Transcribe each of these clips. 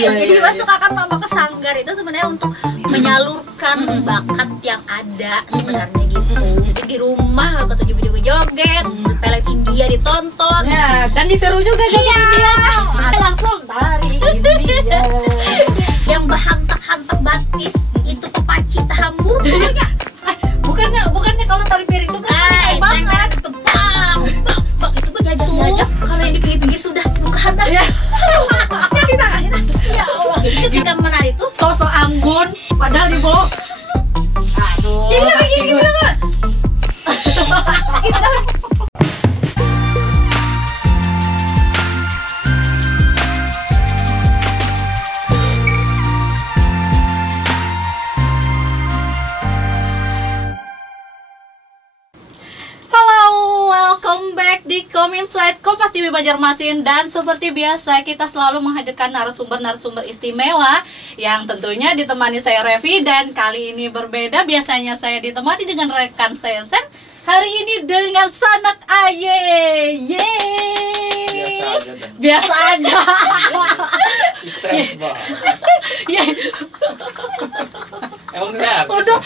Jadi dimasukkan mama ke sanggar itu sebenarnya untuk menyalurkan bakat yang ada sebenarnya gitu. Jadi di rumah waktu joget-joget, pelet India ditonton. Ya, dan ditiru juga joget India. Langsung tari India. Yang berhantak-hantak batis itu pepaci tahambur pokoknya. Bukannya kalau tari piring itu banget tebang itu gue jatuh. Kalau yang di pinggir sudah buka hantar ya di tangannya. Ya Allah. Jadi ketika menari itu sosok anggun padahal di bawah. Aduh. Jadi kita begini gitu kan. Welcome back di Kominside Kompas TV Banjarmasin. Dan seperti biasa kita selalu menghadirkan narasumber-narasumber istimewa yang tentunya ditemani saya Revi. Dan kali ini berbeda, biasanya saya ditemani dengan rekan saya Sen. Hari ini dengan Sanak Aye. Yeay. Biasa aja. Ya. Emang saya udah.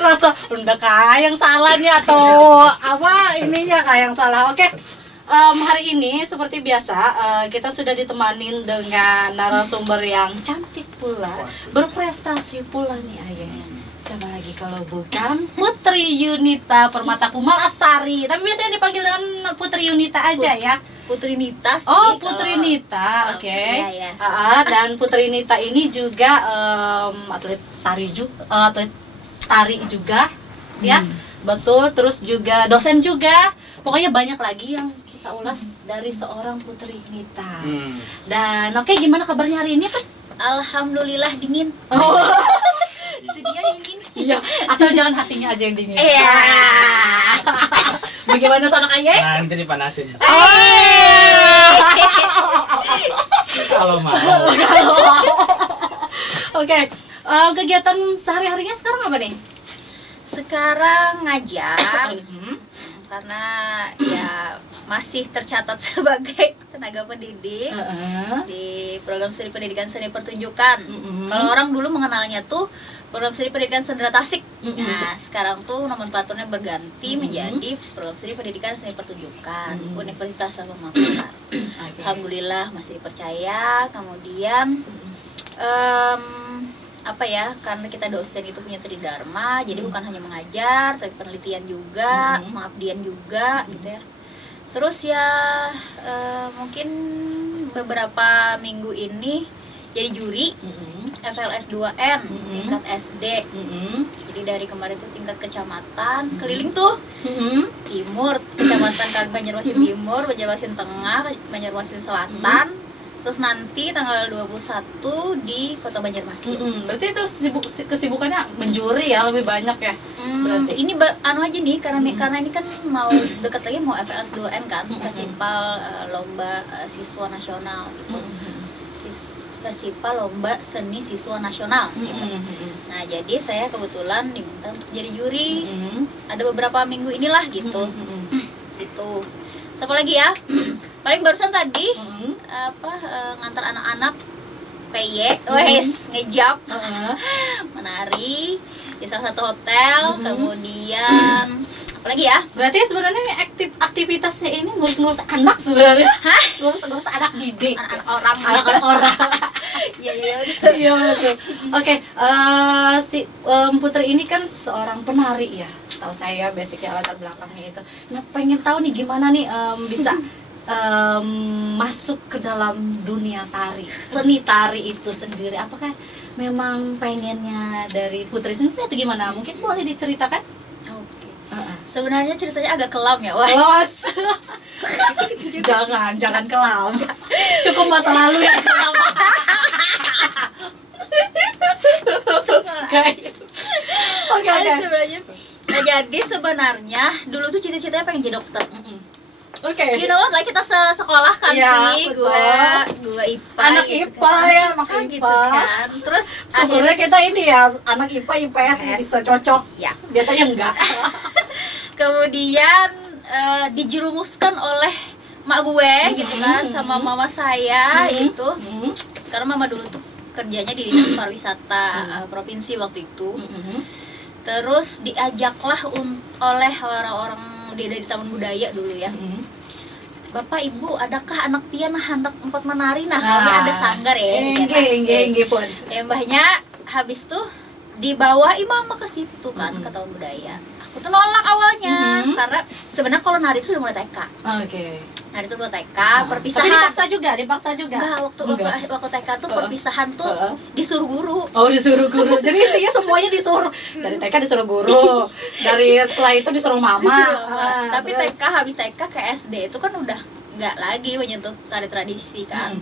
Rasa udah kayak yang salah nih atau apa ininya kayak yang salah. Oke. Hari ini seperti biasa kita sudah ditemanin dengan narasumber yang cantik pula, berprestasi pula nih Ayah. Siapa lagi kalau bukan Putri Yunita Permata Kumalasari. Tapi biasanya dipanggil dengan Putri Yunita aja ya. Putri Nita sih. Oh, Putri Nita, oke. Iya. Dan Putri Nita ini juga atlet tari juga, ya, betul. Terus juga dosen juga. Pokoknya banyak lagi yang kita ulas dari seorang Putri Nita. Dan oke, gimana kabarnya hari ini, Pak? Alhamdulillah dingin. Oh. Studio dingin. Iya, asal jangan hatinya aja yang dingin. Iya. Bagaimana Sanak Ayah? nanti dipanasin. Kalau mau. Oke, kegiatan sehari-harinya sekarang apa nih? Sekarang ngajar. Karena ya masih tercatat sebagai tenaga pendidik di program studi pendidikan seni pertunjukan. Kalau orang dulu mengenalnya tuh program studi pendidikan sendera Tasik. Nah, sekarang tuh nomenklaturnya berganti menjadi program studi pendidikan seni pertunjukan Universitas Al Makassar. Alhamdulillah masih dipercaya. Kemudian apa ya, karena kita dosen itu punya tridharma, jadi bukan hanya mengajar tapi penelitian juga, pengabdian juga gitu ya. Terus ya mungkin beberapa minggu ini jadi juri FLS 2N tingkat SD. Jadi dari kemarin tuh tingkat kecamatan, keliling tuh timur, kecamatan Banjarmasin Timur, Banjarmasin Tengah, Banjarmasin Selatan. Terus nanti tanggal 21 di Kota Banjarmasin. Berarti itu kesibukannya menjuri ya, lebih banyak ya. Berarti ini anu aja nih, karena ini kan mau dekat lagi mau FLS 2N kan, festival lomba siswa nasional gitu. Festival lomba seni siswa nasional gitu. Nah, jadi saya kebetulan diminta untuk jadi juri. Ada beberapa minggu inilah gitu. Itu. Siapa lagi ya? Paling barusan tadi ngantar anak-anak PY, ngejab, menari di salah satu hotel. Kemudian apalagi ya? Berarti sebenarnya aktivitasnya ini ngurus-ngurus anak sebenarnya. Hah? Ngurus-ngurus anak didik, anak-anak orang. Iya. Oke, si Putri ini kan seorang penari ya. Setahu saya basicnya latar belakangnya itu. Nah, pengen tahu nih gimana nih bisa masuk ke dalam dunia tari, seni tari itu sendiri. Apakah memang pengennya dari Putri sendiri atau gimana? Mungkin boleh diceritakan? Oke. Sebenarnya ceritanya agak kelam ya, Wah. Jangan kelam. Cukup masa lalu ya kelam. Oke. Nah, jadi sebenarnya dulu tuh cita-citanya pengen jadi dokter. Oke. You know what, like kita sekolah kan ya, nih, gue IPA, anak gitu IPA kan. ya, anak IPA gitu kan. Terus sebenarnya kita ini ya anak IPA IPS bisa cocok. Ya. Biasanya enggak. Kemudian dijerumuskan oleh mak gue gitu kan, sama mama saya itu, karena mama dulu tuh kerjanya di dinas pariwisata provinsi waktu itu. Terus diajaklah oleh orang-orang dari Taman Budaya dulu ya, Bapak Ibu, adakah anak pian hendak empat menari? Nah, kami ada sanggar ya. Enggak pun. Ya mbahnya habis tuh dibawa mama ke situ kan, ke Taman Budaya. Aku tuh nolak awalnya karena sebenarnya kalau nari itu udah mulai TK. Nari itu udah TK, perpisahan. Tapi dipaksa juga. Enggak, waktu TK tuh perpisahan tuh disuruh guru. Oh, disuruh guru. Jadi intinya semuanya disuruh. Dari TK disuruh guru. Dari setelah itu disuruh mama. Tapi TK, habis TK ke SD itu kan udah nggak lagi menyentuh tari tradisi kan.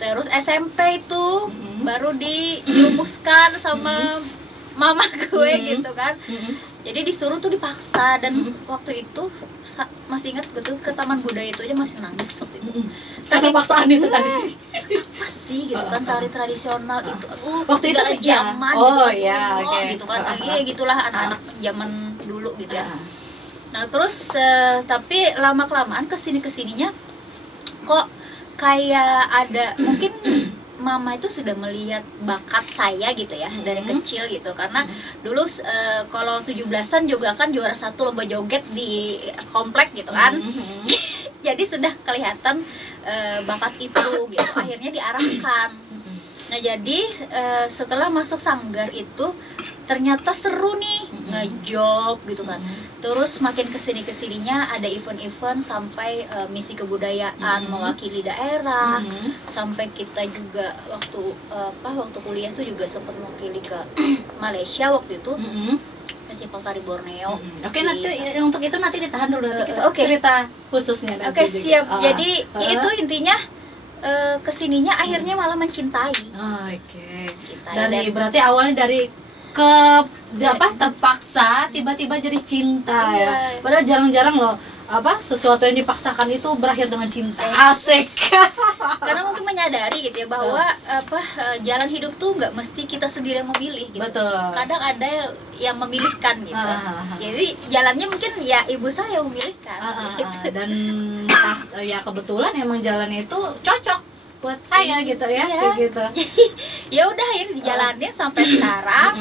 Terus SMP itu baru dirumuskan sama mama gue gitu kan. Jadi disuruh tuh dipaksa, dan waktu itu masih ingat gitu, ke Taman Budaya itu aja masih nangis waktu itu. Saking paksaan itu tadi. Apa sih gitu kan tari tradisional itu. Waktu itu zaman gitu kan. Iya Gitulah anak-anak zaman dulu gitu ya. Nah, terus tapi lama-kelamaan kesininya kok kayak ada mungkin mama itu sudah melihat bakat saya gitu ya dari kecil gitu, karena dulu kalau 17-an juga kan juara 1 lomba joget di komplek gitu kan. Jadi sudah kelihatan bakat itu gitu, akhirnya diarahkan. Nah, jadi setelah masuk sanggar itu ternyata seru nih, ngejob gitu kan. Terus makin kesininya ada event-event sampai misi kebudayaan mewakili daerah, sampai kita juga waktu kuliah tuh juga sempat mewakili ke Malaysia waktu itu. Festival Tari Borneo. Oke, nanti untuk itu nanti ditahan dulu, nanti kita cerita khususnya nanti. Oke, siap. Jadi itu intinya kesininya akhirnya malah mencintai. Berarti awalnya dari terpaksa tiba-tiba jadi cinta ya. Padahal jarang-jarang loh sesuatu yang dipaksakan itu berakhir dengan cinta. Asik. Karena mungkin menyadari gitu ya bahwa jalan hidup tuh nggak mesti kita sendiri yang memilih gitu. Betul. Kadang ada yang memilihkan gitu. Jadi jalannya mungkin ya ibu saya yang memilihkan. Gitu. Dan pas kebetulan emang jalannya itu cocok buat saya gitu ya. Kayak gitu. Jadi ya udah akhirnya dijalanin sampai sekarang.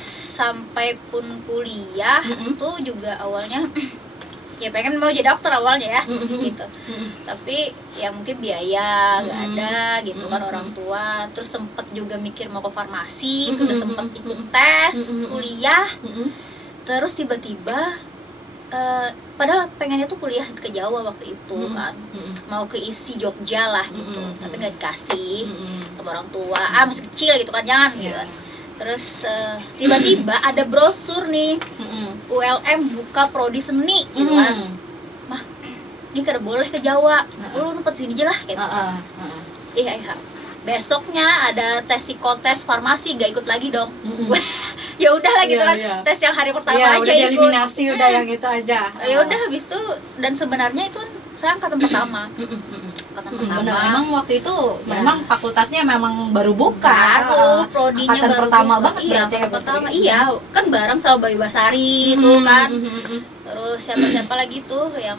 Sampai pun kuliah tuh juga awalnya ya pengen mau jadi dokter awalnya ya gitu. Tapi ya mungkin biaya nggak ada gitu kan orang tua. Terus sempet juga mikir mau ke farmasi, sudah sempet ikut tes kuliah. Terus tiba-tiba padahal pengennya tuh kuliah ke Jawa waktu itu kan, mau ke isi Jogja lah gitu, tapi nggak dikasih sama orang tua. Masih kecil gitu kan, jangan gitu. Terus tiba-tiba ada brosur nih, ULM buka prodi seni gitu kan. Mah, ini kada boleh ke Jawa, lu numpet sini aja lah gitu. Iya. Besoknya ada tes psikotes farmasi, gak ikut lagi dong. Ya udahlah gitu kan. Tes yang hari pertama aja udah ikut. Eliminasi udah yang itu aja. Ya udah habis itu, dan sebenarnya itu saya angkatan pertama. Memang waktu itu memang fakultasnya memang baru buka. Prodinya angkatan baru pertama buka. banget Iya, berarti ya, pertama. Iya, kan bareng sama Bayu Basari itu kan. Terus siapa lagi tuh yang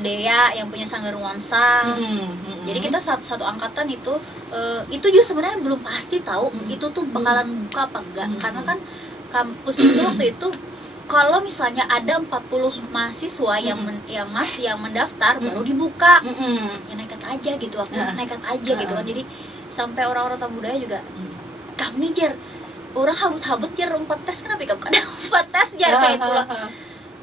Dea yang punya Sanggar Nuansa. Jadi kita satu angkatan itu juga sebenarnya belum pasti tahu itu tuh bakalan buka apa enggak. Karena kan kampus itu waktu itu kalau misalnya ada 40 mahasiswa yang mendaftar baru dibuka. Ya nekat aja gitu, aku nekat aja gitu kan. Jadi sampai orang-orang Taman Budaya juga kami jar orang habut-habut jar 4 tes, kenapa kamu ada 4 tes jar kayak itu loh.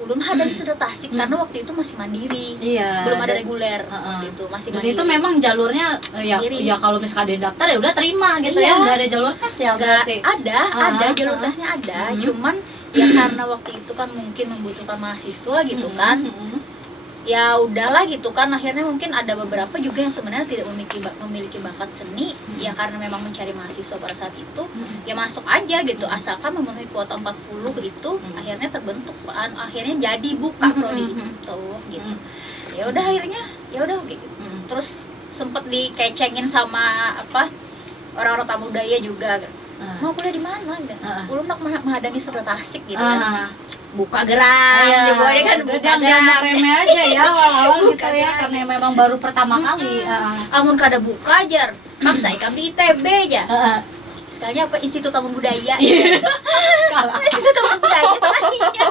Ulun ada disertasi karena waktu itu masih mandiri, belum ada reguler waktu itu, masih mandiri. Itu memang jalurnya ya kalau misalkan ada daftar ya udah terima gitu ya, nggak ada jalur tes ya berarti. Ada jalur tesnya ada, cuman ya karena waktu itu kan mungkin membutuhkan mahasiswa gitu kan. Ya udahlah gitu kan, akhirnya mungkin ada beberapa juga yang sebenarnya tidak memiliki bakat seni, ya karena memang mencari mahasiswa pada saat itu, ya masuk aja gitu, asalkan memenuhi kuota 40 itu, akhirnya terbentuk, akhirnya jadi buka prodi itu gitu. Ya udah akhirnya, ya udah gitu. Terus sempet dikecengin sama orang-orang Taman Budaya juga, mau kuliah di mana gitu. Ulun nak menghadangi Tasik gitu kan. buka gerak, jagoannya kan buka gerak. remeh aja ya awal-awal gitu ya, karena memang baru pertama kali. Amun kada buka ajar, maksa ikam di ITB aja. Sekalinya apa Institut Taman Budaya. Institut Taman Budaya sekalinya.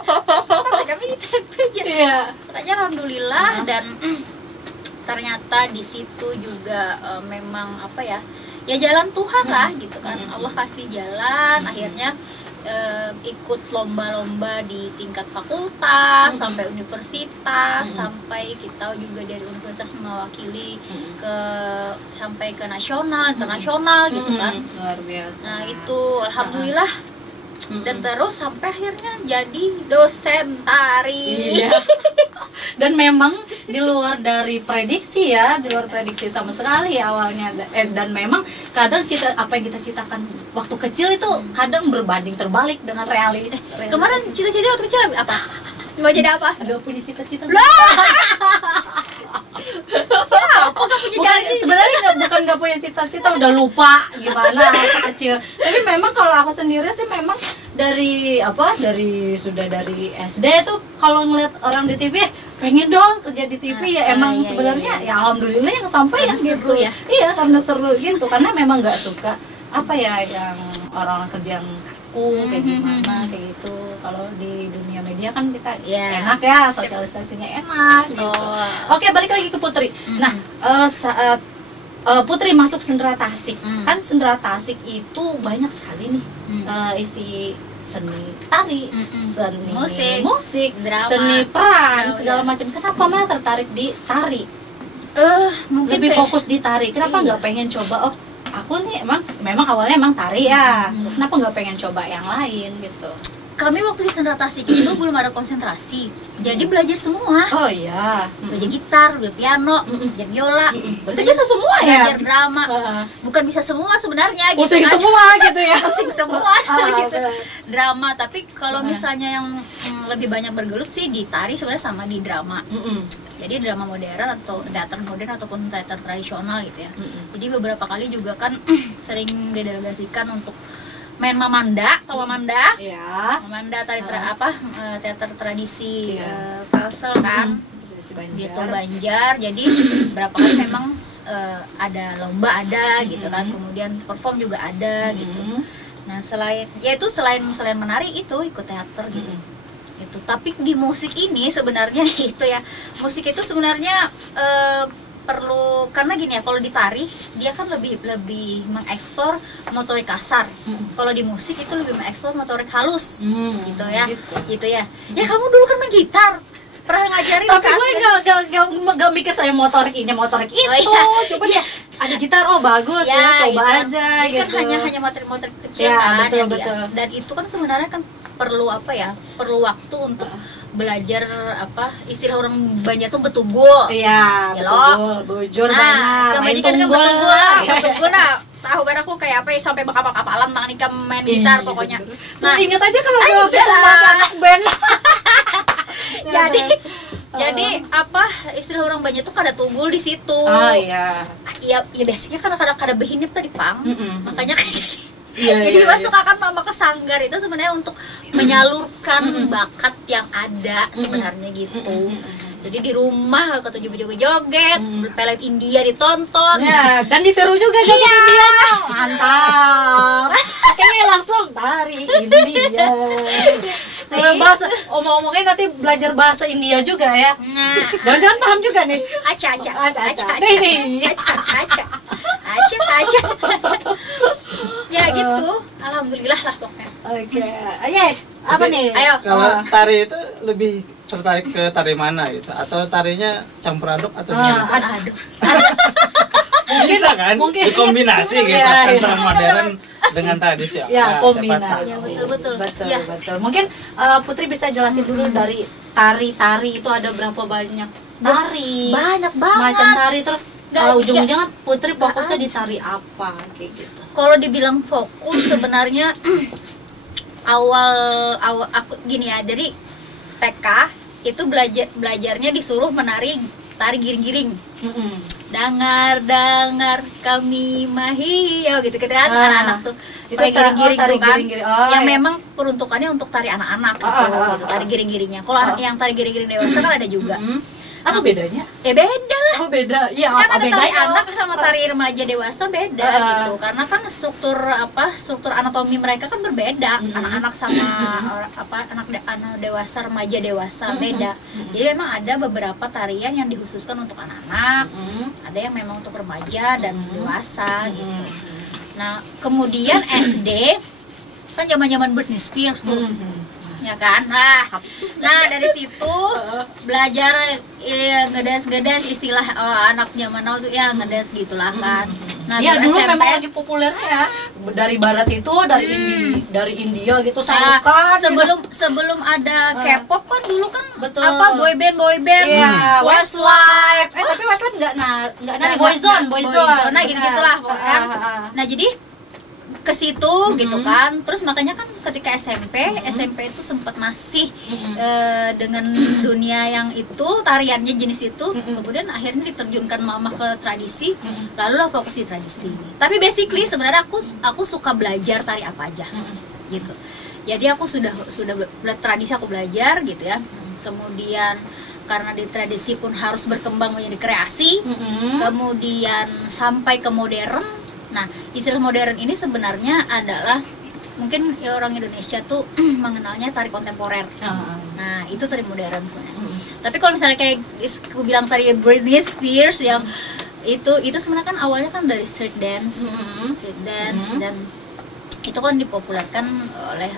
Maksa kami di ITB aja. Sekalinya alhamdulillah dan ternyata di situ juga memang apa ya jalan Tuhan lah gitu kan. Allah kasih jalan, akhirnya ikut lomba-lomba di tingkat fakultas sampai universitas, sampai kita juga dari universitas mewakili sampai ke nasional, internasional gitu kan. Luar biasa. Nah itu alhamdulillah. Dan terus sampai akhirnya jadi dosen tari. Dan memang di luar dari prediksi ya, di luar prediksi sama sekali awalnya. Dan memang kadang apa yang kita citakan waktu kecil itu kadang berbanding terbalik dengan realis. Kemarin cita-cita waktu kecil apa? Mau jadi apa? Gak punya cita-cita. Sebenarnya bukan gak punya cita-cita, udah lupa gimana waktu kecil. Tapi memang kalau aku sendiri sih memang dari SD tuh kalau ngeliat orang di TV pengen dong kerja di TV ya emang sebenarnya ya alhamdulillah yang sampai yang gitu ya. Iya karena seru gitu, karena memang nggak suka apa ya yang orang kerja yang kaku kayak gimana kayak gitu. Kalau di dunia media kan kita enak ya, sosialisasinya enak gitu. Oke, balik lagi ke Putri. Nah, saat Putri masuk Sendera Tasik, kan Sendera Tasik itu banyak sekali nih isi seni tari, seni musik, drama, seni peran, segala macam. Kenapa malah tertarik di tari? Mungkin lebih fokus di tari. Kenapa nggak pengen coba? Oh, aku nih memang awalnya emang tari ya. Kenapa nggak pengen coba yang lain gitu? Kami waktu di Sendera Tasik itu belum ada konsentrasi, jadi belajar semua. Oh iya, belajar gitar, belajar piano, belajar biola. Itu bisa semua ya? Belajar drama, bukan bisa semua sebenarnya. Pusing gitu kan. semua gitu ya? Pusing semua gitu. Drama, tapi kalau misalnya yang lebih banyak bergelut sih di tari sebenarnya sama di drama. Jadi drama modern atau teater modern ataupun teater tradisional gitu ya. Jadi beberapa kali juga kan sering didelegasikan untuk main Mamanda, tau Mamanda? Iya. Mamanda tari teater tradisi Kalsel kan, gitu Banjar. Jadi berapa kali memang ada lomba gitu kan, kemudian perform juga ada gitu. Nah selain menari itu ikut teater gitu. Itu tapi di musik ini sebenarnya itu ya, musik itu sebenarnya perlu, karena gini ya, kalau di tari dia kan lebih mengeksplor motorik kasar. Kalau di musik itu lebih mengeksplor motorik halus, gitu ya. Ya kamu dulu kan main gitar, pernah ngajarin tapi kan? Gue gak mikir saya motorik ini motorik itu. Coba ada gitar, oh bagus ya, coba gitu. aja. Jadi gitu. kan hanya motorik kecil ya, kan, betul. Dan itu kan sebenarnya kan perlu perlu waktu untuk belajar istilah orang Banjar tuh betugul. Iya, betul. Bujur banget. Main tunggul. Nah, tahu kan aku kayak apa ya, sampai bakal-bakalan tangan ikam main gitar pokoknya. Nah, ingat aja kalau waktu anak band. Jadi istilah orang Banjar tuh kada tunggul di situ. Oh iya. Ya biasanya kan kada behinip tadi pang. Makanya kayak jadi masuk akan mama ke sanggar itu sebenarnya untuk menyalurkan bakat yang ada sebenarnya gitu. Jadi di rumah ketujuh joget, film India ditonton. Ya, dan ditiru juga joget India. Mantap. Kayaknya langsung tari India. Bahasa omong-omongnya nanti belajar bahasa India juga ya. Jangan-jangan paham juga nih. Aca. Ya gitu, alhamdulillah lah pokoknya. Oke, apa nih? Ayo. Kalau tari itu lebih tertarik ke tari mana gitu? Atau tarinya campur aduk atau gimana? Aduk. Bisa kan? Dikombinasi gitu antara modern dengan tradisional. Ya, kombinasi. Ya, betul. Mungkin Putri bisa jelasin dulu dari tari-tari itu ada berapa banyak tari? Banyak banget. Macam tari, terus ujung-ujungnya Putri fokusnya di tari apa kayak gitu. Kalau dibilang fokus sebenarnya awal aku gini ya, dari TK itu belajarnya disuruh menari tari giring-giring. Dengar kami mahio gitu kan anak-anak tuh Itu pakai giring-giring tari tuh kan. giring-giring. Oh, yang iya. memang peruntukannya untuk tari anak-anak gitu, tari giring-giringnya. Kalau yang tari giring-giring dewasa kan ada juga. Apa bedanya? Ya beda lah. Oh beda, iya Kan apa ada tari bedanya? anak sama tari remaja dewasa beda gitu, karena kan struktur anatomi mereka kan berbeda. Anak-anak sama anak dewasa, remaja dewasa beda. Jadi memang ada beberapa tarian yang dikhususkan untuk anak-anak, ada yang memang untuk remaja dan dewasa gitu. Nah kemudian SD kan zaman-zaman Britney Spears tuh, ya kan. Nah dari situ belajar ngedance istilah anak zaman now tuh ya ngedance gitulah kan. Nah Iya dulu SMP, memang lagi populer ya, dari barat itu dari India gitu sayukan sebelum ada K-pop kan dulu kan Betul. apa boyband Iya, Westlife, tapi Westlife nggak nari Nah, Boyzone nah gitu-gitulah pokoknya kan. Nah jadi ke situ gitu kan. Terus makanya kan ketika SMP itu sempat masih dengan dunia yang itu tariannya jenis itu, kemudian akhirnya diterjunkan mama ke tradisi, lalu lah fokus di tradisi. Tapi basically sebenarnya aku suka belajar tari apa aja gitu. Jadi aku sudah tradisi aku belajar gitu ya. Kemudian karena di tradisi pun harus berkembang menjadi kreasi, kemudian sampai ke modern. Nah, istilah modern ini sebenarnya adalah mungkin ya orang Indonesia tuh mengenalnya tari kontemporer. Nah, itu tari modern sebenarnya. Tapi kalau misalnya kayak aku bilang tari Britney Spears yang itu sebenarnya kan awalnya kan dari street dance, dan itu kan dipopulerkan oleh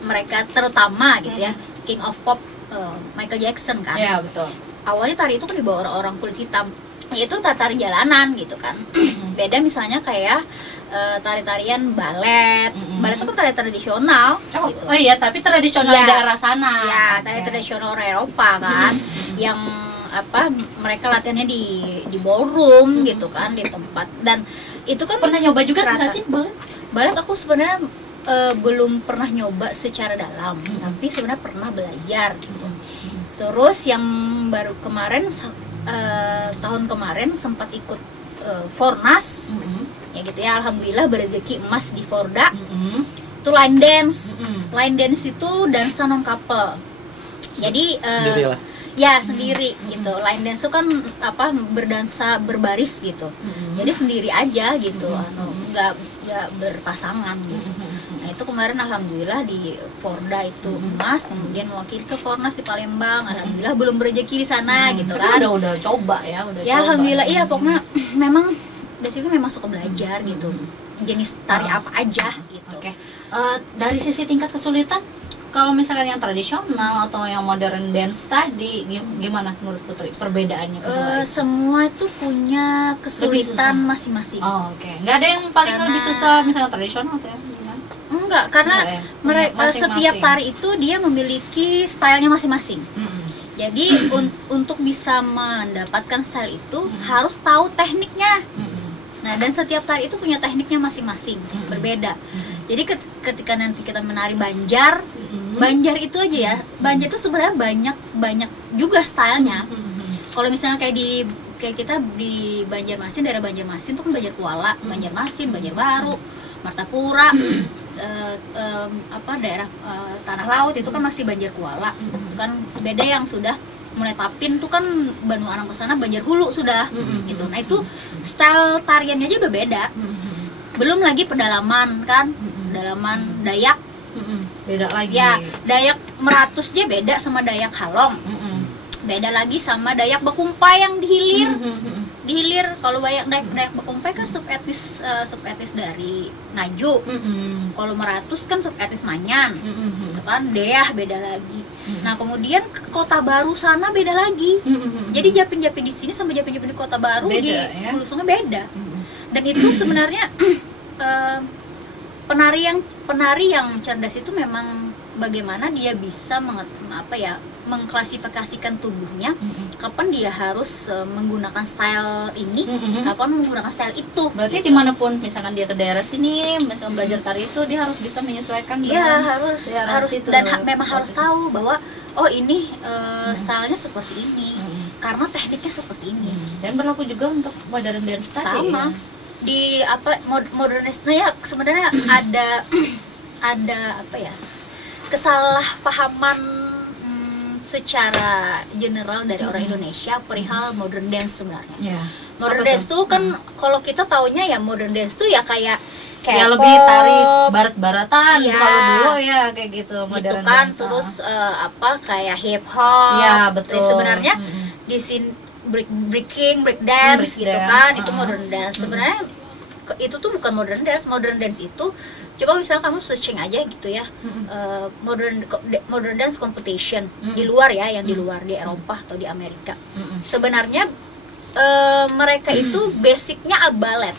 mereka terutama gitu ya, King of Pop Michael Jackson kan. Iya betul. Awalnya tari itu kan dibawa orang kulit hitam, yaitu tari jalanan gitu kan. Beda misalnya kayak tari-tarian balet. Balet itu kan tari tradisional gitu. Oh iya, tapi tradisional Iya. daerah sana. Ya, tari tradisional orang Eropa kan, yang mereka latihannya di ballroom gitu kan, di tempat. Dan itu kan Pernah nyoba juga rata. nggak sih balet? Balet aku sebenarnya belum pernah nyoba secara dalam, tapi sebenarnya pernah belajar gitu. Terus yang baru kemarin tahun kemarin sempat ikut Fornas, ya gitu ya, alhamdulillah berezeki emas di Forda. Itu line dance. Line dance itu dansa non couple. Jadi Sendirilah. ya sendiri gitu. Line dance itu kan berdansa berbaris gitu. Jadi sendiri aja gitu, nggak berpasangan gitu. Nah itu kemarin alhamdulillah di Forda itu emas, kemudian mewakili ke Fornas di Palembang, alhamdulillah belum berrezeki di sana gitu kan. Udah coba ya, Ya alhamdulillah, iya pokoknya memang basically memang suka belajar gitu, jenis tari apa aja gitu. Oke. Dari sisi tingkat kesulitan, kalau misalkan yang tradisional atau yang modern dance tadi, gimana menurut Putri perbedaannya kedua? Semua itu punya kesulitan susah. masing-masing. Oh, oke. Nggak ada yang paling Karena- lebih susah misalnya tradisional atau yang gimana? Enggak, karena Enggak ya? mereka Masing-masing. setiap tari itu dia memiliki stylenya masing-masing. Jadi untuk bisa mendapatkan style itu harus tahu tekniknya. Nah, dan setiap tari itu punya tekniknya masing-masing, berbeda. Jadi ketika nanti kita menari Banjar, Banjar itu aja ya. Banjar itu sebenarnya banyak juga stylenya. Kalau misalnya kayak kita di Banjarmasin, daerah Banjarmasin itu kan Banjar Kuala, Banjarmasin, Banjarbaru, Martapura, daerah Tanah Laut itu kan masih Banjar Kuala. Itu kan beda yang sudah mulai Tapin tuh kan Banu Anang kesana Banjar Hulu sudah gitu. Nah itu style tariannya aja udah beda. Belum lagi pedalaman kan, pedalaman Dayak. Beda lagi. Ya, Dayak Meratusnya beda sama Dayak Halong. Beda lagi sama Dayak Bakumpai yang di hilir. Di hilir kalau Dayak Bakumpai kan subetnis dari Ngaju. Kalau Meratus kan subetnis Manyan. Itu kan Deah beda lagi. Nah, kemudian ke Kota Baru sana beda lagi. Jadi Japin-Japin di sini sama Japin-Japin di Kota Baru Beda, di ya? Hulu Sungai beda. Dan itu sebenarnya penari yang cerdas itu memang bagaimana dia bisa mengklasifikasikan tubuhnya, kapan dia harus menggunakan style ini, kapan menggunakan style itu. Berarti dimanapun misalkan dia ke daerah sini, misalkan belajar tari itu dia harus bisa menyesuaikan Iya, dengan harus daerah situ, dan memang harus posisi. tahu bahwa oh ini stylenya seperti ini. karena tekniknya seperti ini. Dan berlaku juga untuk modern dance tadi. Sama. Ya? Di apa modern dance, nah ya sebenarnya ada apa ya, kesalahpahaman secara general dari orang Indonesia perihal modern dance sebenarnya. Ya. Modern dance tuh kan kalau kita taunya ya modern dance tuh ya kayak ya lebih tarik barat-baratan Iya. kalau dulu ya kayak gitu gitu modern kan, dance. terus apa kayak hip hop. Ya, betul. Sebenarnya di sini breaking, break dance Break gitu dance, kan, itu modern dance. Sebenarnya itu tuh bukan modern dance. Modern dance itu coba misalnya kamu searching aja gitu ya, modern dance competition di luar ya, yang di luar di Eropa atau di Amerika. Sebenarnya mereka itu basicnya ballet.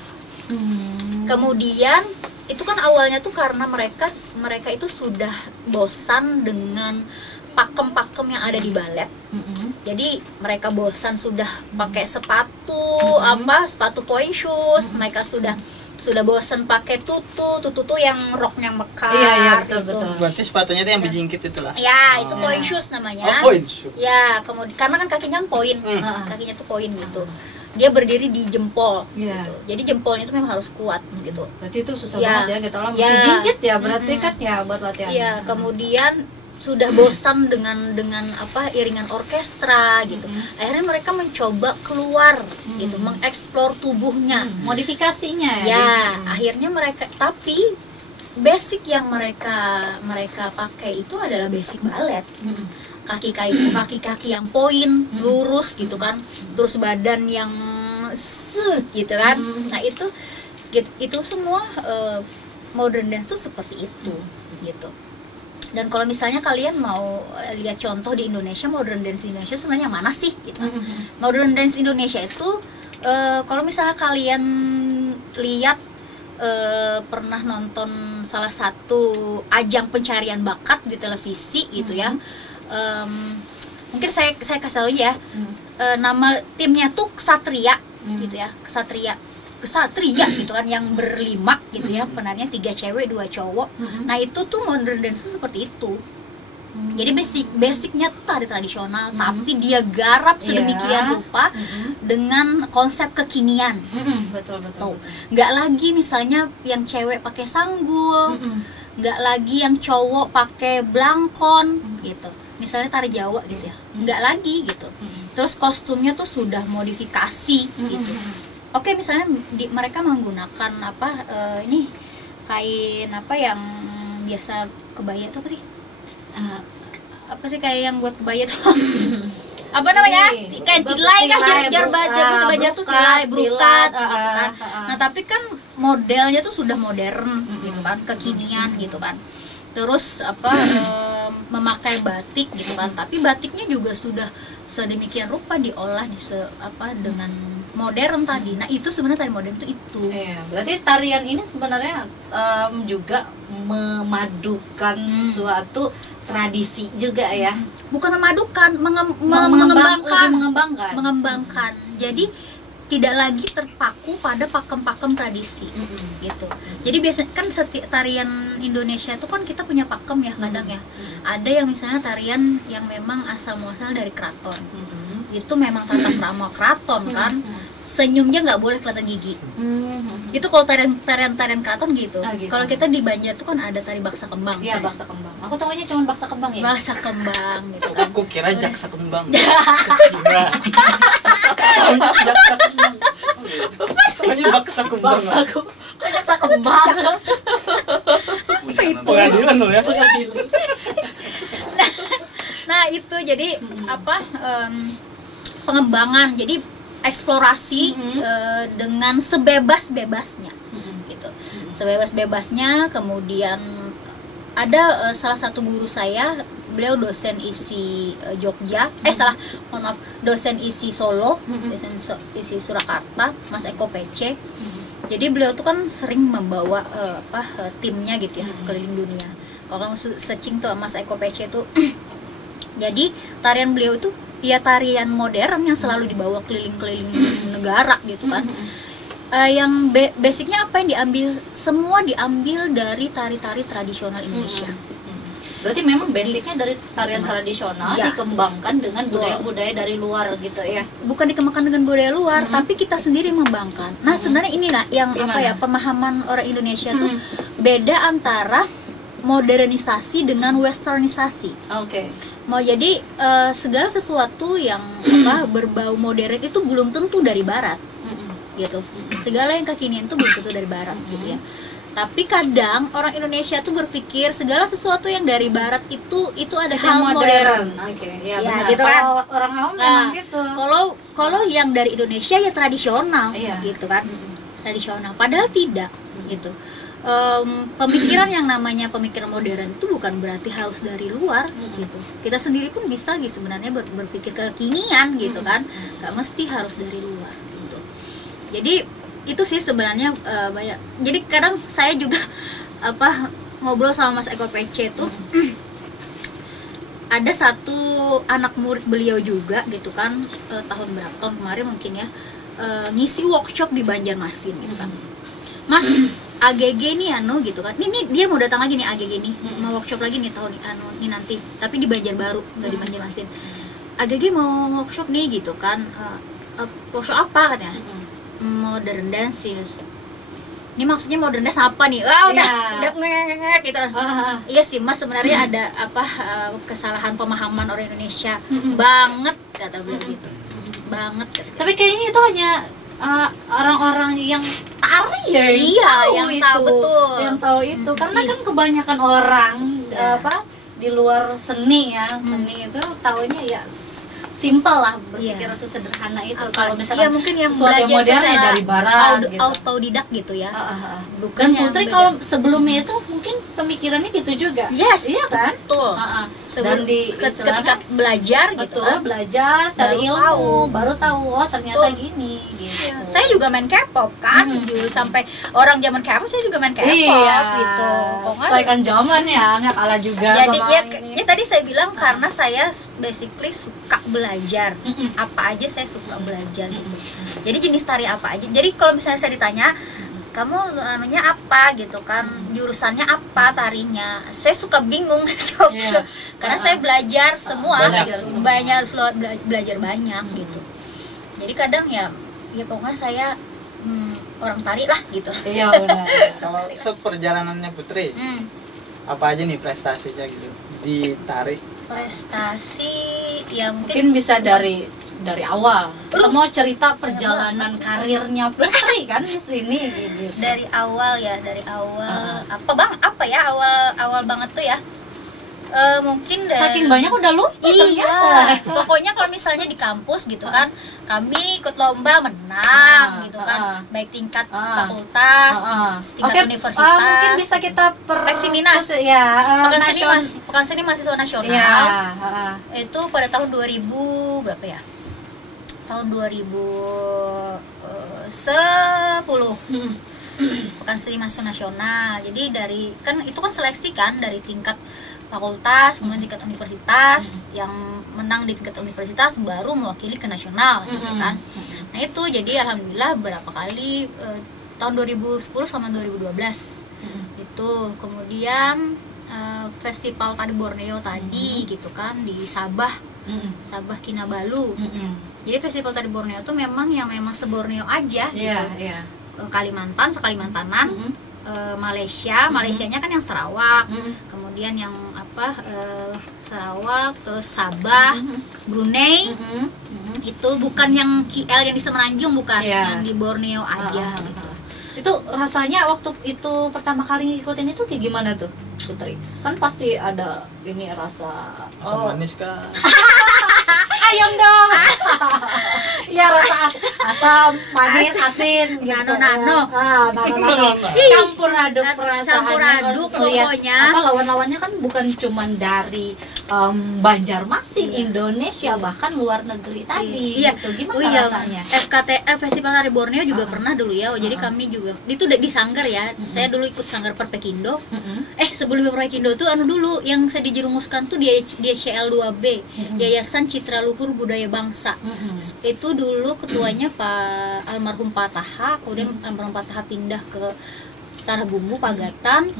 Kemudian itu kan awalnya tuh karena mereka itu sudah bosan dengan pakem-pakem yang ada di balet. Jadi mereka bosan sudah pakai sepatu sepatu point shoes. Mereka sudah bosan pakai tutu yang roknya mekar. Iya, betul, gitu. betul. Berarti sepatunya itu yang bijingkit itulah. Ya, itu point shoes namanya. Oh, point shoes. Ya, kemudian karena kan kakinya kan poin, kakinya tuh poin gitu. Dia berdiri di jempol gitu. Jadi jempolnya itu memang harus kuat gitu. Berarti itu susah Ya. banget ya, kita lah mesti Ya. jinjit ya berarti kan ya buat latihan. Iya, kemudian sudah bosan dengan apa iringan orkestra gitu. Akhirnya mereka mencoba keluar gitu, mengeksplor tubuhnya. Modifikasinya Ya, ya. akhirnya mereka, tapi basic yang mereka pakai itu adalah basic balet. Kaki-kaki yang poin, lurus gitu kan. Terus badan yang gitu kan. Nah, itu semua modern dance tuh seperti itu gitu. Dan kalau misalnya kalian mau lihat contoh di Indonesia, modern dance di Indonesia sebenarnya mana sih gitu kan. Modern dance Indonesia itu kalau misalnya kalian lihat pernah nonton salah satu ajang pencarian bakat di televisi gitu ya, mungkin saya kasih tahu ya, nama timnya tuh Ksatria gitu ya, Ksatria gitu kan, yang berlima gitu ya, penarinya 3 cewek 2 cowok. Nah itu tuh modern dance seperti itu. Jadi basicnya tuh tari tradisional, tapi dia garap sedemikian rupa dengan konsep kekinian. Betul. Nggak lagi misalnya yang cewek pakai sanggul, nggak lagi yang cowok pakai blangkon gitu. Misalnya tari Jawa gitu ya, nggak lagi gitu. Terus kostumnya tuh sudah modifikasi gitu. Oke, misalnya mereka menggunakan apa ini kain apa yang biasa kebaya itu apa sih? Apa sih kayak yang buat kebaya tuh? Apa namanya? Kayak tilai kan, jar baja tuh tilai, brukat gitu kan. Nah, tapi kan modelnya tuh sudah modern gitu kan, kekinian gitu kan. Terus apa memakai batik gitu kan, tapi batiknya juga sudah sedemikian rupa diolah dengan modern tadi. Nah, itu sebenarnya tari modern itu. Iya, berarti tarian ini sebenarnya juga memadukan suatu tradisi juga ya. Bukan memadukan, mengembangkan. Jadi tidak lagi terpaku pada pakem-pakem tradisi gitu. Jadi biasanya kan tarian Indonesia itu kan kita punya pakem ya kadang ya. Ada yang misalnya tarian yang memang asal muasal dari keraton. Itu memang tata krama keraton kan. Senyumnya nggak boleh kelihatan gigi. Itu kalau tarian keraton gitu. Gitu. Kalau kita di Banjar tuh kan ada tari baksa kembang. Iya, baksa kembang. Aku tahunya cuma baksa kembang ya. Baksa kembang gitu kan. Aku kira jaksa kembang. Jaksa kembang. Soalnya baksa kembang. Baksa kembang. Pengadilan loh ya. Nah, itu jadi apa pengembangan. Jadi eksplorasi dengan sebebas-bebasnya gitu. Sebebas-bebasnya. Kemudian ada salah satu guru saya, beliau dosen isi Jogja, dosen isi Solo, dosen isi Surakarta, Mas Eko PC. Jadi beliau tuh kan sering membawa timnya gitu ya keliling dunia. Kalau kamu searching tuh Mas Eko PC itu jadi tarian beliau itu ya tarian modern yang selalu dibawa keliling-keliling negara gitu kan. Yang basicnya apa yang diambil? Semua diambil dari tari-tari tradisional Indonesia. Berarti memang basicnya dari tarian Mas. tradisional Iya. dikembangkan dengan budaya-budaya dari luar gitu ya. Bukan dikembangkan dengan budaya luar, tapi kita sendiri membangkan. Nah, sebenarnya inilah yang apa ya, Gimana? pemahaman orang Indonesia tuh beda antara modernisasi dengan westernisasi. Oke. Mau jadi segala sesuatu yang apa berbau modern itu belum tentu dari barat gitu. Segala yang kekinian itu belum tentu dari barat gitu ya. Tapi kadang orang Indonesia tuh berpikir segala sesuatu yang dari barat itu ada hal modern. Oke, Ya, ya, benar. gitu kan. Kalau orang awam Nah, memang gitu. Kalau yang dari Indonesia ya tradisional Iya. gitu kan. Tradisional. Padahal tidak gitu. Pemikiran yang namanya pemikiran modern itu bukan berarti harus dari luar gitu. Kita sendiri pun bisa gitu sebenarnya berpikir kekinian gitu kan. Gak mesti harus dari luar gitu. Jadi itu sih sebenarnya banyak. Jadi kadang saya juga apa ngobrol sama Mas Eko PC tuh ada satu anak murid beliau juga gitu kan, tahun berapa, tahun kemarin mungkin ya, ngisi workshop di Banjarmasin gitu kan. Mas, AGG nih anu gitu kan, nih dia mau datang lagi nih AGG nih, mau workshop lagi nih tahun ini nanti, tapi di Banjarbaru nggak di Banjarmasin. AGG mau workshop nih gitu kan, workshop apa katanya? Modern dance. Ini maksudnya modern dance apa nih? Wah udah ngek gitu. Iya sih Mas, sebenarnya ada apa kesalahan pemahaman orang Indonesia banget kata beliau gitu, banget. Tapi kayaknya itu hanya orang-orang yang tari ya, Iya, yang itu. tahu betul. Yang tahu itu karena kan kebanyakan orang apa di luar seni ya, seni itu taunya ya simple lah, berpikir sesederhana itu. Kalau misalnya mungkin yang sesuatu yang belajar modern ya secara dari barat gitu. autodidak gitu ya. Bukan Dan yang Putri beda. kalau sebelumnya itu mungkin pemikirannya gitu juga. Yes, Iya kan? betul. Dan ketika belajar gitu betul, kan, belajar, cari baru ilmu, tahu. baru tahu oh ternyata Betul. gini gitu. Saya juga main K-pop kan, dulu sampai orang zaman K-pop saya juga main K-pop gitu. Pokoknya Sesuaikan zaman ya, nggak kalah juga jadi sama ya, ini. ya tadi saya bilang karena saya basically suka belajar. Apa aja saya suka belajar gitu. Jadi jenis tari apa aja. Jadi kalau misalnya saya ditanya, kamu anunya apa gitu kan, jurusannya apa tarinya, saya suka bingung jawab. Iya. Karena saya belajar semua, Banyak. harus belajar banyak gitu. Jadi kadang ya pokoknya saya orang tari lah gitu. Iya benar. Kalau seperjalanannya Putri, apa aja nih prestasinya gitu di tari? Prestasi ya Mungkin bisa dari awal. Kita mau cerita perjalanan karirnya Putri kan di sini gitu. dari awal apa ya awal banget tuh ya, mungkin dari Saking banyak udah lupa ternyata. pokoknya kalau misalnya di kampus gitu kan, kami ikut lomba menang gitu kan, baik tingkat fakultas, tingkat universitas. Mungkin bisa kita Peksiminas. ya, Pekan Seni Mahasiswa Nasional. ya, Itu pada tahun 2000 berapa ya? Tahun 2010. Pekan Seni Mahasiswa Nasional. Jadi dari kan itu kan seleksi kan dari tingkat fakultas, kemudian tingkat universitas, yang menang di tingkat universitas baru mewakili ke nasional gitu kan. Nah itu jadi alhamdulillah berapa kali tahun 2010 sama 2012 itu, kemudian festival tari Borneo tadi gitu kan di Sabah, Sabah Kinabalu. Jadi festival tari Borneo itu memang se-Borneo aja gitu. Kalimantan, sekalimantanan, Malaysianya kan yang Sarawak, kemudian yang apa Sarawak, terus Sabah, Brunei, itu bukan yang KL yang di Semenanjung, bukan, yang di Borneo aja. Gitu. Itu rasanya waktu itu pertama kali ngikutin itu kayak gimana tuh Putri? Kan pasti ada ini rasa Asam manis kah? ayam dong. Ya rasa asam, manis, asin, Nano. Campur aduk perasaan. Campur aduk pokoknya. Apa lawan-lawannya kan bukan cuman dari Banjarmasin, Indonesia, bahkan luar negeri tadi. Iya. Gitu. Gimana rasanya? FKTF Festival Tari Borneo juga pernah dulu ya. Jadi kami juga itu di Sanggar ya. Saya dulu ikut Sanggar Perpekindo. Sebelum Perpekindo tuh dulu yang saya dijerumuskan tuh dia CL2B, Yayasan Citra Luhur Budaya Bangsa. Itu dulu ketuanya Pak almarhum Pak Taha, kemudian almarhum Pak Taha pindah ke Tanah Bumbu Pagatan.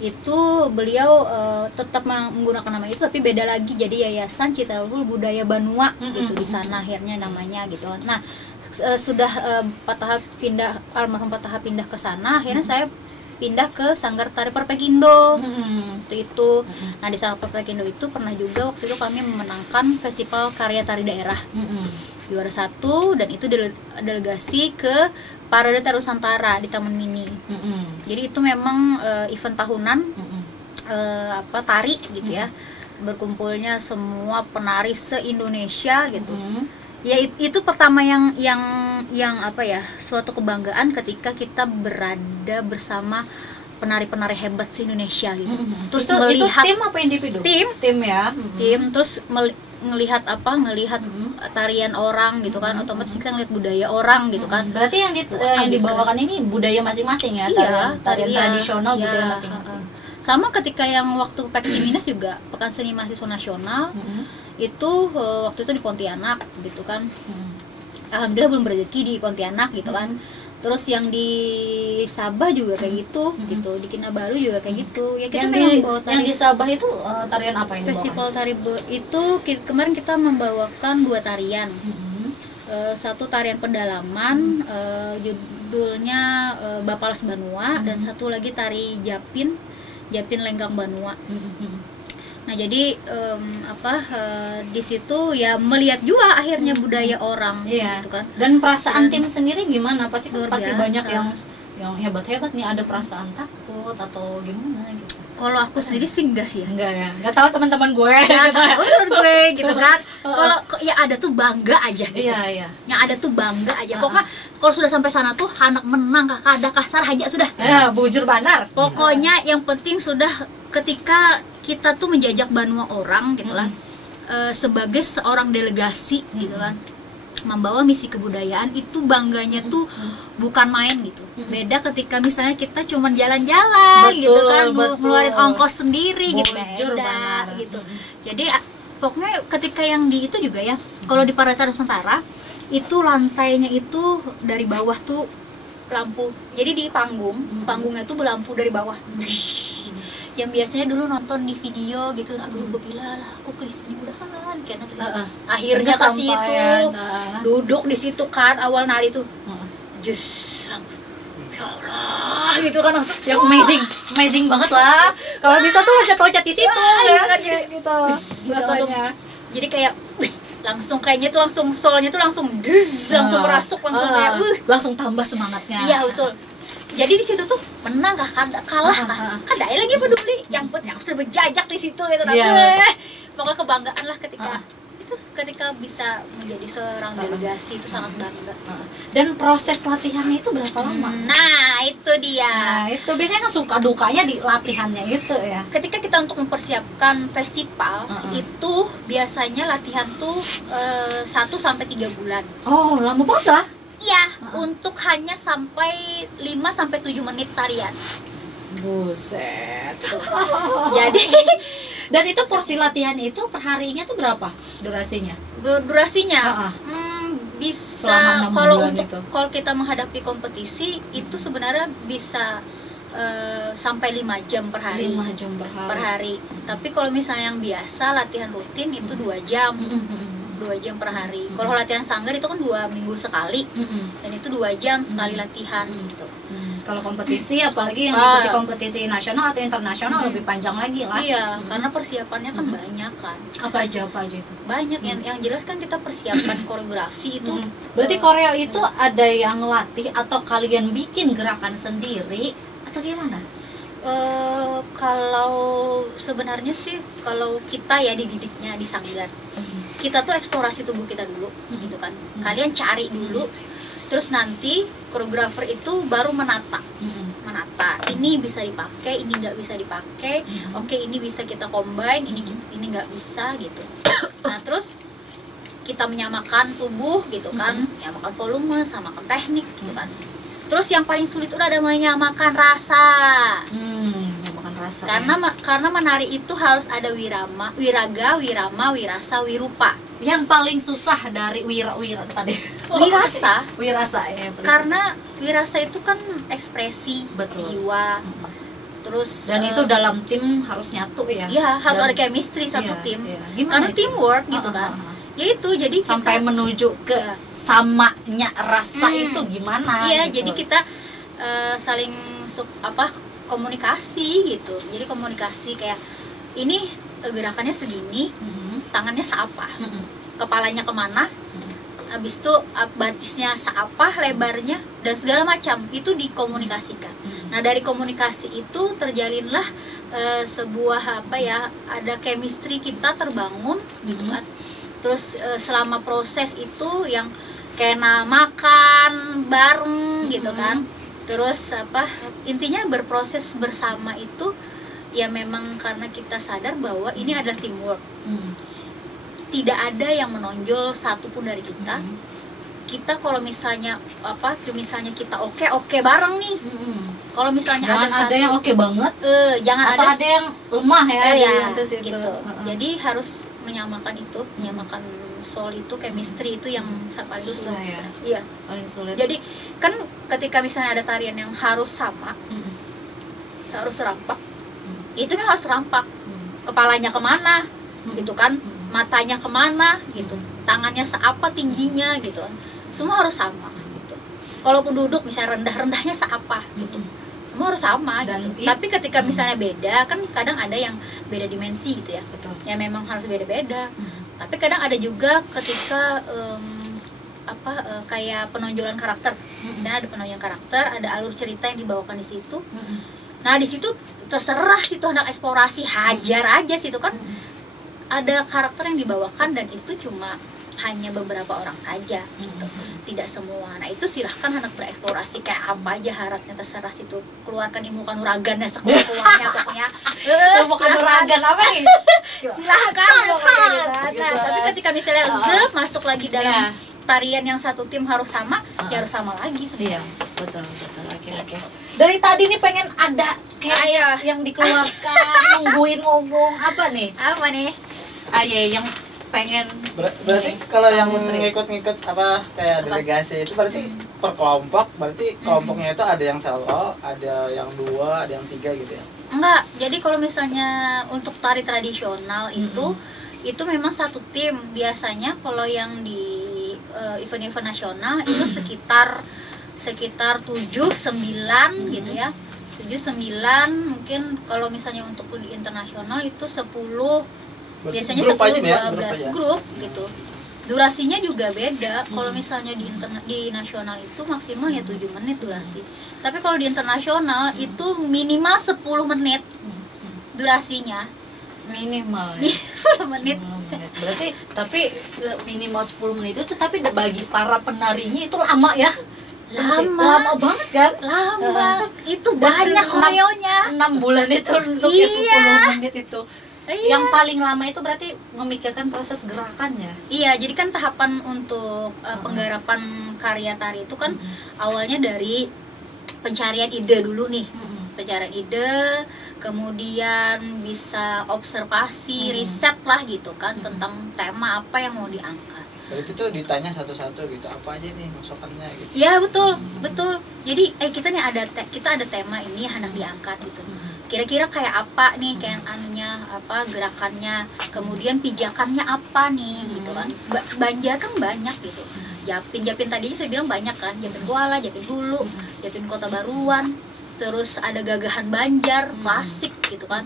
itu beliau tetap menggunakan nama itu tapi beda lagi, jadi Yayasan Citra Luhur Budaya Banua gitu di sana akhirnya namanya gitu. Nah sudah Pak Taha pindah, almarhum Pak Taha pindah ke sana, akhirnya saya pindah ke Sanggar Tari Perpekindo waktu itu. Nah di Sanggar Perpekindo itu pernah juga waktu itu kami memenangkan Festival Karya Tari Daerah, juara 1, dan itu delegasi ke Parade Tari Nusantara di Taman Mini. Jadi itu memang event tahunan tari gitu ya, berkumpulnya semua penari se-Indonesia gitu. Ya itu pertama yang apa ya, suatu kebanggaan ketika kita berada bersama penari-penari hebat se-Indonesia gitu. Terus melihat itu tim apa individu? Tim ya. Tim, terus ngelihat tarian orang gitu kan, otomatis kita ngelihat budaya orang gitu kan. Berarti yang dibawakan ini budaya masing-masing ya, tarian tradisional budaya masing-masing. Sama ketika yang waktu Peksiminus juga Pekan Seni Mahasiswa Nasional, itu waktu itu di Pontianak gitu kan. Alhamdulillah belum rezeki di Pontianak gitu kan. Terus yang di Sabah juga kayak gitu, gitu. Di Kinabalu juga kayak gitu. Ya kita yang di Sabah itu tarian apa yang Festival Tari itu kemarin kita membawakan 2 tarian. Satu tarian pedalaman, judulnya Bapalas Banua, dan satu lagi tari Japin Lenggang Banua. Nah jadi di situ ya melihat juga akhirnya budaya orang gitu kan. Dan perasaan tim sendiri gimana? Pasti banyak yang hebat-hebat nih, ada perasaan takut atau gimana gitu. Kalau aku sendiri sih enggak sih ya. Enggak ya. Enggak tahu teman-teman gue. Enggak tahu teman gue gitu kan. Kalau ya ada tuh bangga aja gitu. Iya. Yang ada tuh bangga aja. Pokoknya kalau sudah sampai sana tuh anak menang kakak ada kasar aja sudah. Bujur bandar. Pokoknya yang penting sudah ketika kita tuh menjajak banua orang gitu lah. Sebagai seorang delegasi gitu kan, membawa misi kebudayaan, itu bangganya tuh bukan main gitu. Beda ketika misalnya kita cuman jalan-jalan gitu kan, ngeluarin ongkos sendiri gitu, beda gitu. Jadi pokoknya ketika yang di itu juga ya, kalau di Parade Tari Nusantara itu lantainya itu dari bawah tuh lampu. Jadi di panggungnya tuh berlampu dari bawah. Yang biasanya dulu nonton di video gitu, aduh bila lah aku ke sini mudahan karena akhirnya ke situ duduk di situ kan awal nari tuh just rambut ya Allah gitu kan, langsung yang amazing banget lah kalau bisa tuh loncat-loncat di situ ya kan gitu rasanya. Jadi kayak langsung kayaknya tuh langsung soulnya tuh langsung langsung merasuk, langsung kayak langsung tambah semangatnya. Iya betul. Jadi di situ tuh menang kah kalah kan dai lagi peduli, yang penting aku sudah berjajak di situ gitu. Pokoknya kebanggaan lah ketika bisa menjadi seorang delegasi, itu sangat bangga. Dan proses latihannya itu berapa lama? Nah itu dia. Itu biasanya kan suka dukanya di latihannya itu ya. Ketika kita untuk mempersiapkan festival itu biasanya latihan tuh 1-3 bulan. Oh lama banget lah. Iya, untuk hanya sampai 5-7 menit tarian. Buset. Jadi dan itu porsi latihan itu perharinya tuh berapa durasinya? Durasinya bisa kalau kita menghadapi kompetisi itu sebenarnya bisa sampai 5 jam per hari. 5 jam per hari. Tapi kalau misalnya yang biasa latihan rutin itu 2 jam. 2 jam per hari. Kalau latihan sanggar itu kan 2 minggu sekali, dan itu 2 jam sekali latihan gitu. Kalau kompetisi, apalagi yang ikuti kompetisi nasional atau internasional lebih panjang lagi lah. Iya, karena persiapannya kan banyak kan. Apa aja itu? Banyak yang jelas kan kita persiapan koreografi itu. Berarti koreo itu ada yang latih atau kalian bikin gerakan sendiri atau gimana? Kalau sebenarnya sih kalau kita ya dididiknya di sanggar, kita tuh eksplorasi tubuh kita dulu gitu kan. Kalian cari dulu, terus nanti koreografer itu baru menata. Ini bisa dipakai, ini nggak bisa dipakai. Oke, ini bisa kita combine, ini nggak bisa gitu. Nah terus kita menyamakan tubuh gitu kan, menyamakan volume, samakan teknik gitu kan. Terus yang paling sulit udah ada menyamakan rasa. Karena menari itu harus ada wiraga, wirama, wirasa, wirupa. Yang paling susah dari wira tadi. Wirasa. Wirasa ya. Karena wirasa itu kan ekspresi, jiwa. Terus Dan itu dalam tim harus nyatu ya. ya harus Dan- ada chemistry satu iya, tim. iya. Gimana Karena itu? teamwork gitu kan. Ya itu jadi Sampai kita, menuju ke Iya. samanya rasa Hmm. itu gimana? iya gitu. jadi kita saling komunikasi gitu. Jadi komunikasi kayak ini gerakannya segini, Mhm. tangannya seapa, Mhm. kepalanya kemana, habis itu batisnya seapa, lebarnya dan segala macam itu dikomunikasikan. Nah dari komunikasi itu terjalinlah sebuah ada chemistry kita terbangun gitu kan. Terus selama proses itu yang kayak makan bareng gitu kan. Terus intinya berproses bersama itu ya memang karena kita sadar bahwa ini adalah teamwork. Tidak ada yang menonjol satupun dari kita. Kita kalau misalnya kita oke bareng nih. Kalau misalnya Jangan ada satu, yang oke banget jangan atau ada yang lemah ya di ya situ. gitu. Jadi harus menyamakan itu, menyamakan soul itu, chemistry itu yang paling Susah sulit. ya. Iya. Paling sulit. Jadi kan ketika misalnya ada tarian yang harus sama, harus serampak, itu kan harus serampak. Kepalanya kemana, gitu kan? Matanya kemana, gitu. Tangannya seapa tingginya, gitu kan. Semua harus sama, gitu. Kalaupun duduk misalnya rendah-rendahnya seapa, gitu. Semua harus sama, Dan gitu. Tapi ketika misalnya beda, kan kadang ada yang beda dimensi, gitu ya. Betul. Ya memang harus beda-beda. Tapi kadang ada juga ketika kayak penonjolan karakter. Misalnya ada penonjolan karakter, ada alur cerita yang dibawakan di situ. Nah di situ terserah situ anak eksplorasi, hajar aja situ kan. Ada karakter yang dibawakan dan itu cuma hanya beberapa orang saja gitu. Tidak semua. Nah itu silahkan anak bereksplorasi kayak apa aja harapnya, terserah situ, keluarkan ilmu kanuragannya sekuat-kuatnya pokoknya. Ilmu kanuragan apa nih? Silahkan pokoknya gitu. Nah, Gitu. tapi ketika misalnya masuk lagi dalam Iya. tarian yang satu tim harus sama, ya harus sama lagi Iya, sebenarnya. betul. Oke. Dari tadi nih pengen ada kayak yang dikeluarkan, nungguin ngomong apa nih? Apa nih? Yang pengen Berarti kalau yang Putri. ngikut-ngikut kayak delegasi itu berarti per kelompok, berarti kelompoknya itu ada yang solo, ada yang 2, ada yang 3 gitu ya. Enggak, jadi kalau misalnya untuk tari tradisional itu memang satu tim. Biasanya kalau yang di event-event nasional itu sekitar 7-9 gitu ya. 7-9 mungkin. Kalau misalnya untuk di internasional itu 10, biasanya Grup aja nih ya, 10-12 grup gitu. Durasinya juga beda. Kalau misalnya di nasional itu maksimal ya 7 menit durasi. Tapi kalau di internasional itu minimal 10 menit durasinya. minimal ya. 10 menit. 10 menit. Berarti tapi minimal 10 menit itu tapi bagi para penarinya itu lama ya. Lama banget kan? Lama. Itu banyak koreonya. 6 bulan itu untuk Iya. 10 menit itu. Iya. Yang paling lama itu berarti memikirkan proses gerakannya. Iya, jadi kan tahapan untuk penggarapan karya tari itu kan awalnya dari pencarian ide dulu nih. Pencarian ide, kemudian bisa observasi, riset lah gitu kan tentang tema apa yang mau diangkat. Berarti tuh ditanya satu-satu gitu, apa aja nih masukannya gitu. Ya betul, betul. Jadi kita nih kita ada tema ini yang hendak diangkat gitu. Kira-kira kayak apa nih, kayak gerakannya, kemudian pijakannya apa nih gitu kan. Banjar kan banyak gitu. Japin tadinya saya bilang banyak kan, Japin Kuala, Japin Hulu, Japin Kota Baruan, terus ada gagahan Banjar, klasik gitu kan.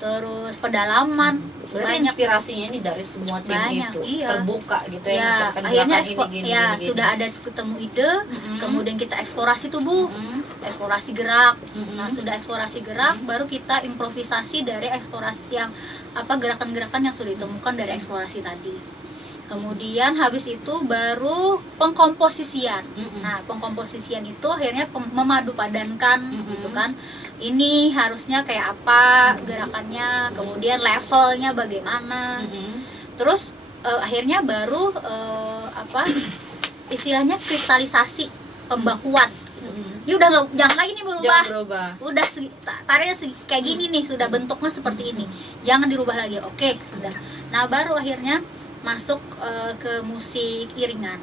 Terus pedalaman, Berarti inspirasinya ini dari semua tim Banyak, itu iya. terbuka gitu ya. ya. Misalkan Akhirnya gerakan gini, sudah ada ketemu ide, kemudian kita eksplorasi tubuh, eksplorasi gerak. Nah, sudah eksplorasi gerak, baru kita improvisasi dari eksplorasi yang gerakan-gerakan yang sudah ditemukan dari eksplorasi tadi. Kemudian habis itu baru pengkomposisian. Nah, pengkomposisian itu akhirnya memadupadankan gitu kan. Ini harusnya kayak apa gerakannya, kemudian levelnya bagaimana. Terus akhirnya baru istilahnya kristalisasi, pembakuan. Ini udah jangan lagi nih berubah. Udah tarinya kayak gini nih, sudah bentuknya seperti ini. Jangan dirubah lagi. Oke, sudah. Nah, baru akhirnya masuk ke musik iringan.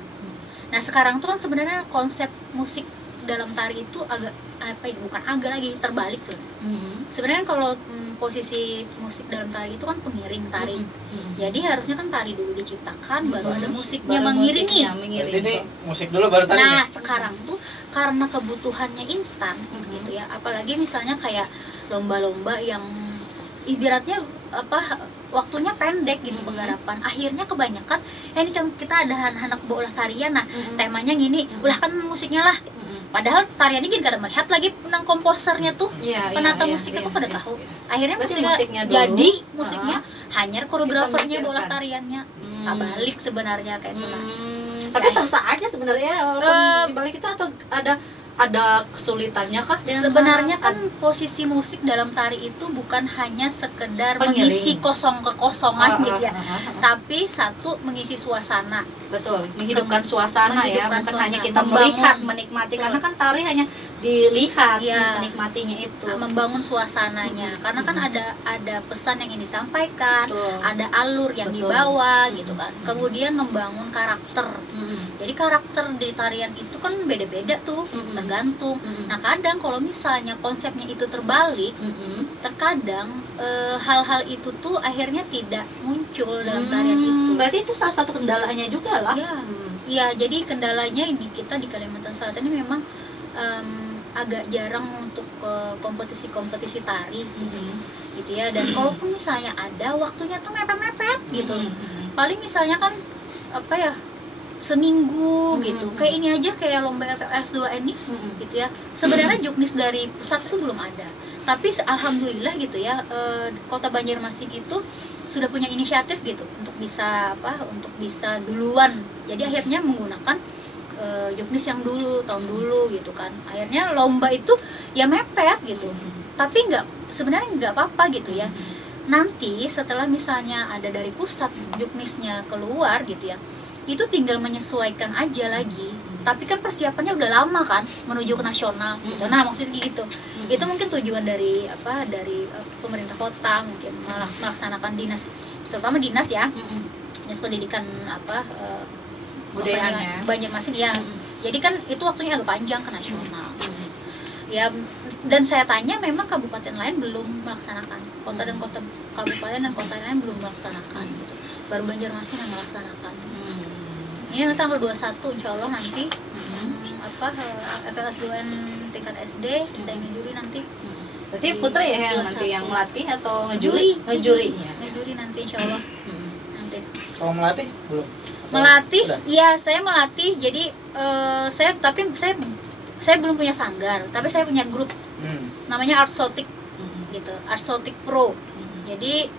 Nah, sekarang tuh kan sebenarnya konsep musik dalam tari itu agak apa ya, bukan agak lagi, terbalik sebenarnya. Sebenarnya kalau posisi musik dalam tari itu kan pengiring tari. Jadi harusnya kan tari dulu diciptakan, baru ada musiknya mengiringi. Jadi musik dulu baru tari. Nah, sekarang tuh karena kebutuhannya instan gitu ya. Apalagi misalnya kayak lomba-lomba yang ibaratnya apa, waktunya pendek gitu penggarapan. Akhirnya kebanyakan ini kan kita ada anak bola tarian, nah temanya gini, ulah kan musiknya lah. Padahal tariannya gini kada melihat lagi penang komposernya tuh, penata musiknya tuh kada tahu. Akhirnya musiknya jadi musiknya hanya koreografernya bola tariannya. Balik sebenarnya kayak itu lah. Tapi sah-sah aja sebenarnya walaupun dibalik itu, atau ada kesulitannya kah? Sebenarnya kan posisi musik dalam tari itu bukan hanya sekedar mengisi kekosongan gitu ya, tapi satu mengisi suasana. Betul, menghidupkan suasana ya, bukan suasana. hanya kita melihat, menikmati. Karena kan tari hanya dilihat, menikmatinya itu. Membangun suasananya, karena kan ada pesan yang ingin disampaikan, ada alur yang dibawa gitu kan. Kemudian membangun karakter. Jadi karakter di tarian itu kan beda-beda tuh, tergantung. Nah kadang kalau misalnya konsepnya itu terbalik, terkadang hal-hal itu tuh akhirnya tidak muncul dalam tarian itu. Berarti itu salah satu kendalanya juga lah. Ya, jadi kendalanya di kita di Kalimantan Selatan ini memang agak jarang untuk kompetisi tari gitu ya. Dan kalaupun misalnya ada, waktunya tuh mepet-mepet gitu. Paling misalnya kan apa ya, seminggu gitu. Kayak ini aja, kayak lomba FLS 2N nih gitu ya. Sebenarnya juknis dari pusat itu belum ada. Tapi alhamdulillah gitu ya, Kota Banjarmasin itu sudah punya inisiatif gitu untuk bisa duluan. Jadi akhirnya menggunakan juknis yang dulu, tahun dulu gitu kan. Akhirnya lomba itu ya mepet gitu. Tapi sebenarnya nggak apa-apa gitu ya. Nanti setelah misalnya ada dari pusat juknisnya keluar gitu ya, itu tinggal menyesuaikan aja lagi. Tapi kan persiapannya udah lama kan menuju ke nasional gitu. Nah maksudnya gitu. Itu mungkin tujuan dari pemerintah kota mungkin melaksanakan dinas, terutama dinas ya, dinas pendidikan budayanya Banjarmasin ya. Jadi kan itu waktunya agak panjang ke nasional. Ya, dan saya tanya memang kabupaten lain belum melaksanakan, kabupaten dan kota lain belum melaksanakan gitu. Baru Banjarmasin yang melaksanakan. Ini nanti tanggal 21 insya Allah nanti FLS 2N tingkat SD kita yang ngejuri nanti. Berarti Putri ya yang nanti yang melatih atau ngejuri? Ngejuri nanti insya Allah. Nanti. Kalau melatih belum? Melatih? Iya, saya melatih. Jadi saya belum punya sanggar, tapi saya punya grup. Namanya Artsotic gitu, Artsotic Pro. Jadi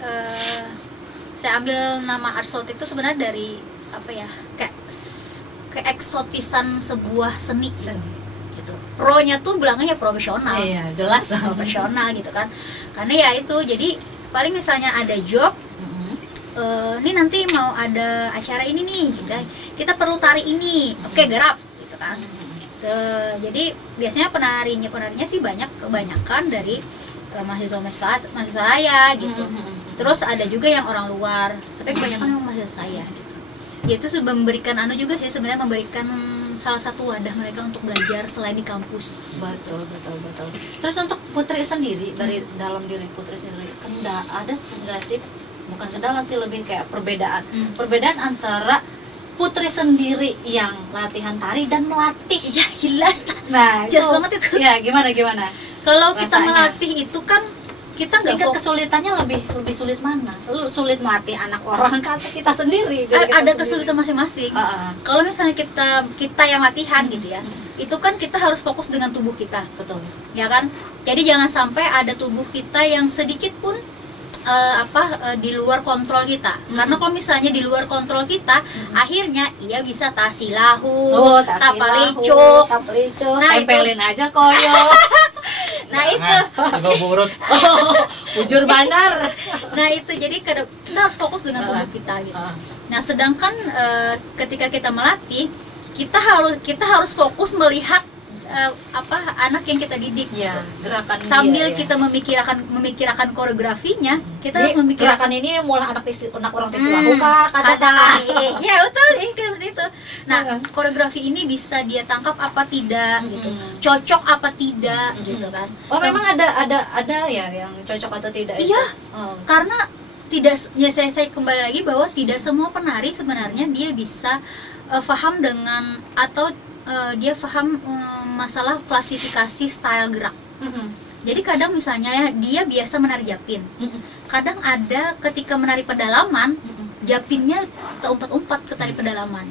saya ambil nama Artsotic itu sebenarnya dari apa ya, kayak eksotisan sebuah seni gitu. Pro-nya tuh belakangnya profesional. Iya, jelas profesional gitu kan. Karena ya itu, jadi paling misalnya ada job, ini nanti mau ada acara ini nih, kita perlu tari ini, oke, garap gitu kan. Jadi biasanya penarinya sih kebanyakan dari mahasiswa saya gitu. Terus ada juga yang orang luar, tapi kebanyakan yang mahasiswa saya gitu. Ya itu sudah memberikan juga sih sebenarnya, memberikan salah satu wadah mereka untuk belajar selain di kampus. Betul. Terus untuk Putri sendiri, dari dalam diri Putri sendiri, ada nggak sih, bukan kendala sih, lebih kayak perbedaan antara Putri sendiri yang latihan tari dan melatih? Ya jelas. Nah, jelas banget itu. Ya gimana? Kalau kita melatih itu kan kita nggak tingkat kesulitannya lebih sulit mana? Sulit melatih anak orang kan kita sendiri. Ada kesulitan masing-masing. Kalau misalnya kita yang latihan gitu ya, itu kan kita harus fokus dengan tubuh kita. Betul. Ya kan? Jadi jangan sampai ada tubuh kita yang sedikit pun di luar kontrol kita. Karena kalau misalnya di luar kontrol kita, akhirnya ia bisa tasilahu, tapalicuk, tempelin aja koyo. Nah itu burut. Ujur bandar. Nah itu, jadi kita harus fokus dengan tubuh kita gitu. Nah sedangkan ketika kita melatih, kita harus fokus melihat anak yang kita didik. Ya, gerakan Sambil dia, kita memikirkan koreografinya, kita Jadi, harus memikirkan gerakan ini mulai anak orang tes lakukan kadang. ya betul, seperti itu. Nah, koreografi ini bisa dia tangkap apa tidak gitu, cocok apa tidak gitu kan. Oh, memang ada ya yang cocok atau tidak itu? Iya, karena tidak, ya saya kembali lagi bahwa tidak semua penari sebenarnya dia bisa paham dengan atau dia paham masalah klasifikasi style gerak. Jadi kadang misalnya ya, dia biasa menari japin. Kadang ada ketika menari pedalaman, japinnya terumpat-umpat ke tari pedalaman.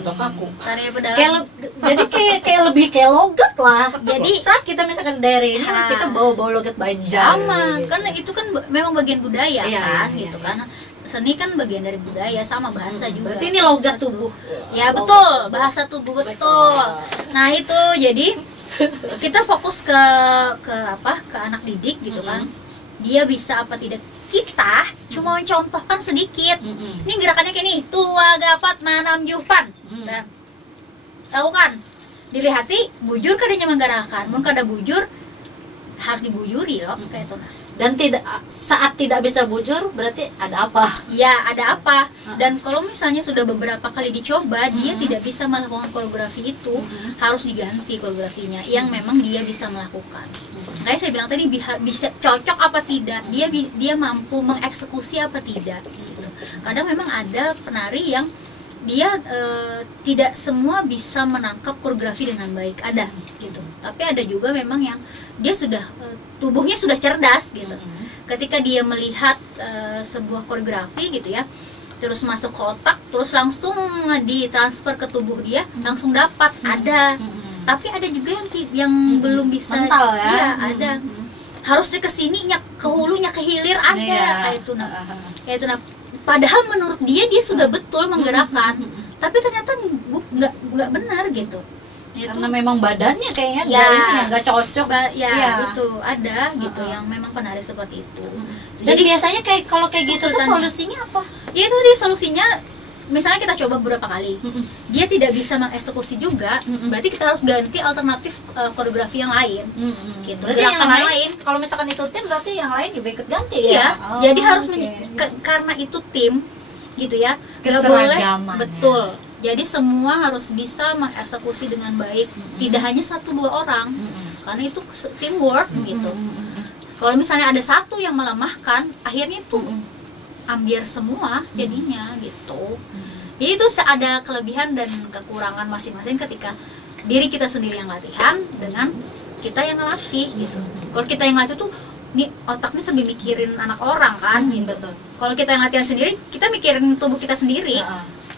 Atau kaku. Tari pedalaman. Jadi kayak lebih kayak logat lah. Jadi saat kita misalkan daerah ini Nah, kita bawa logat Banjar. sama, gitu. kan itu kan memang bagian budaya Iya, kan iya, gitu iya. kan. Seni kan bagian dari budaya, sama bahasa juga. Berarti ini logat tubuh. Ya betul, bahasa tubuh betul. Nah itu jadi kita fokus ke anak didik gitu kan. Dia bisa apa tidak, kita cuma mencontohkan sedikit. Ini gerakannya kayak nih, tua gapat manam jupan. Nah, lakukan, dilihati bujur kadanya menggarakan, mun kada bujur harus dibujuri loh kayak itu. Nah, Dan saat tidak bisa bujur berarti ada apa? ya ada apa. Dan kalau misalnya sudah beberapa kali dicoba dia tidak bisa melakukan koreografi itu, harus diganti koreografinya yang memang dia bisa melakukan. Kayak saya bilang tadi, bisa cocok apa tidak, dia mampu mengeksekusi apa tidak gitu. Kadang memang ada penari yang dia tidak semua bisa menangkap koreografi dengan baik, ada gitu. Tapi ada juga memang yang dia sudah tubuhnya sudah cerdas gitu. Ketika dia melihat sebuah koreografi gitu ya, terus masuk ke otak, terus langsung ditransfer ke tubuh dia, langsung dapat. Ada. Tapi ada juga yang belum bisa. Mental ya. Iya, ada. Harusnya ke sininya, ke hulunya, ke hilir ada kayak itu. Nah, kayak itu. Nah, padahal menurut dia sudah betul menggerakkan, tapi ternyata nggak benar gitu. Itu Karena memang badannya kayaknya Ya. dari ini yang nggak cocok. ya Iya. itu ada gitu yang memang penari seperti itu. Dan biasanya kayak kalau kayak gitu tuh Kesulitannya. solusinya apa? Ya itu dia solusinya. Misalnya kita coba beberapa kali, dia tidak bisa mengeksekusi juga, berarti kita harus ganti alternatif koreografi yang lain. Gitu. Berarti yang Gerakan lain, kalau misalkan itu tim berarti yang lain juga ikut ganti Iya, ya? jadi harus oke. karena itu tim gitu ya, nggak boleh Keseragaman, betul. Jadi semua harus bisa mengeksekusi dengan baik, tidak hanya 1-2 orang, karena itu teamwork gitu. Kalau misalnya ada satu yang melemahkan, akhirnya itu ambiar semua jadinya gitu. Jadi itu ada kelebihan dan kekurangan masing-masing ketika diri kita sendiri yang latihan dengan kita yang ngelatih gitu. Kalau kita yang ngelatih tuh nih otaknya sambil mikirin anak orang kan gitu. Kalau kita yang latihan sendiri, kita mikirin tubuh kita sendiri.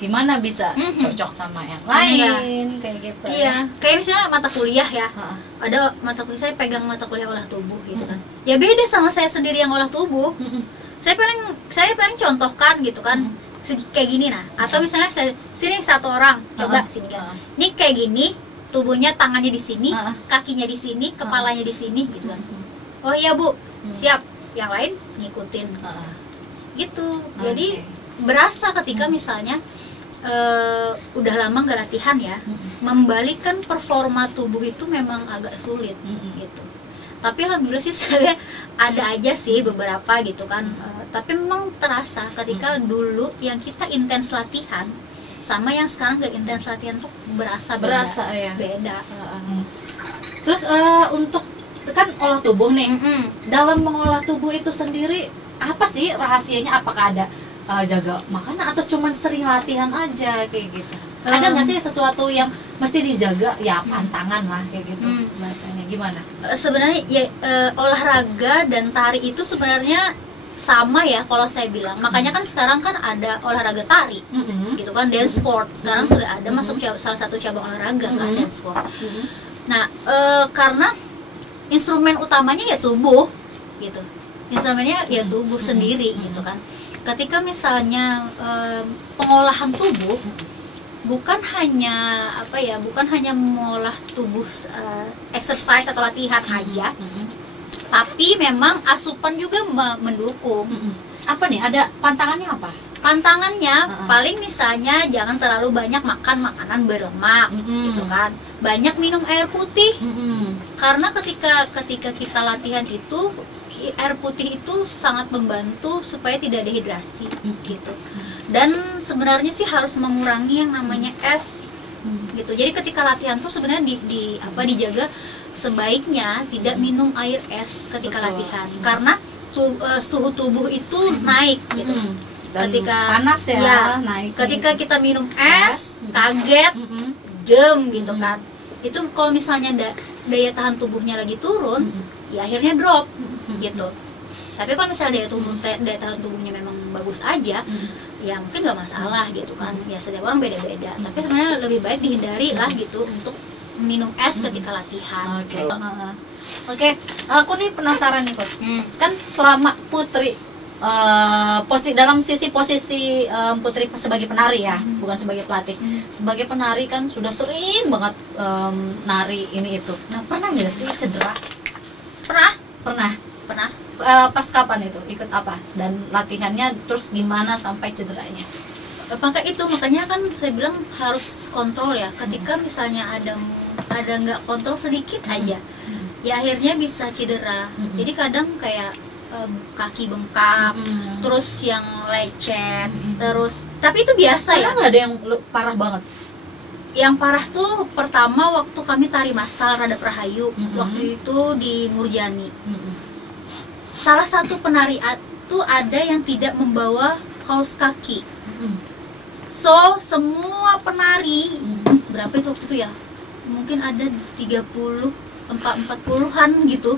Gimana bisa cocok sama yang lain kayak gitu. Iya, kayak misalnya mata kuliah ya. Ada mata kuliah, saya pegang mata kuliah olah tubuh gitu kan. Ya beda sama saya sendiri yang olah tubuh. Saya paling contohkan gitu kan. Kayak gini nah. Atau misalnya sini satu orang, coba sini kan. Ini kayak gini, tubuhnya tangannya di sini, kakinya di sini, kepalanya di sini gitu kan. Oh iya Bu, siap. Yang lain ngikutin. Gitu. Jadi berasa ketika misalnya udah lama nggak latihan ya, membalikkan performa tubuh itu memang agak sulit gitu. Tapi alhamdulillah sih saya ada aja sih beberapa gitu kan. Tapi memang terasa ketika dulu yang kita intens latihan sama yang sekarang nggak intens latihan tuh berasa ya. beda. Terus untuk kan olah tubuh nih, dalam mengolah tubuh itu sendiri apa sih rahasianya? Apakah ada jaga makanan atau cuman sering latihan aja kayak gitu? Ada nggak sih sesuatu yang mesti dijaga? Ya pantangan lah kayak gitu bahasanya. Gimana? Sebenarnya ya olahraga dan tari itu sebenarnya sama ya kalau saya bilang. Makanya kan sekarang kan ada olahraga tari, gitu kan, dance sport. Sekarang sudah ada masuk salah satu cabang olahraga kan, dance sport. Nah karena instrumen utamanya ya tubuh, gitu. Instrumennya ya tubuh sendiri, gitu kan. Ketika misalnya pengolahan tubuh bukan hanya mengolah tubuh exercise atau latihan aja, tapi memang asupan juga mendukung. Apa nih? Ada pantangannya apa? Pantangannya paling misalnya jangan terlalu banyak makan makanan berlemak, gitu kan. Banyak minum air putih. Karena ketika kita latihan itu, air putih itu sangat membantu supaya tidak dehidrasi, gitu. Dan sebenarnya sih harus mengurangi yang namanya es, gitu. Jadi ketika latihan tuh sebenarnya dijaga sebaiknya tidak minum air es ketika latihan, karena suhu tubuh itu naik, gitu. Dan ketika panas ya, naik. Ketika kita minum es, kaget, dem gitu kan. Itu kalau misalnya daya tahan tubuhnya lagi turun, ya akhirnya drop, gitu. Tapi kalau misalnya daya tahan tubuhnya memang bagus aja, ya mungkin nggak masalah gitu kan. Ya setiap orang beda-beda. Tapi sebenarnya lebih baik dihindari lah gitu untuk minum es ketika latihan. Oke, aku nih penasaran nih Put. Kan selama Putri dalam sisi posisi Putri sebagai penari ya, bukan sebagai pelatih. Sebagai penari kan sudah sering banget nari ini itu. Nah, pernah nggak sih cedera? Pernah. Pas kapan itu? Ikut apa? Dan latihannya terus gimana sampai cederanya? Makanya kan saya bilang harus kontrol ya. Ketika misalnya ada nggak kontrol sedikit aja, ya akhirnya bisa cedera. Jadi kadang kayak kaki bengkak, terus yang lecet, tapi itu biasa ya. Nggak ada yang parah banget. Yang parah tuh pertama waktu kami tari massal Radap Rahayu, waktu itu di Murjani. Salah satu penari tuh ada yang tidak membawa kaos kaki. So semua penari, berapa itu waktu itu ya? Mungkin ada 40-an gitu.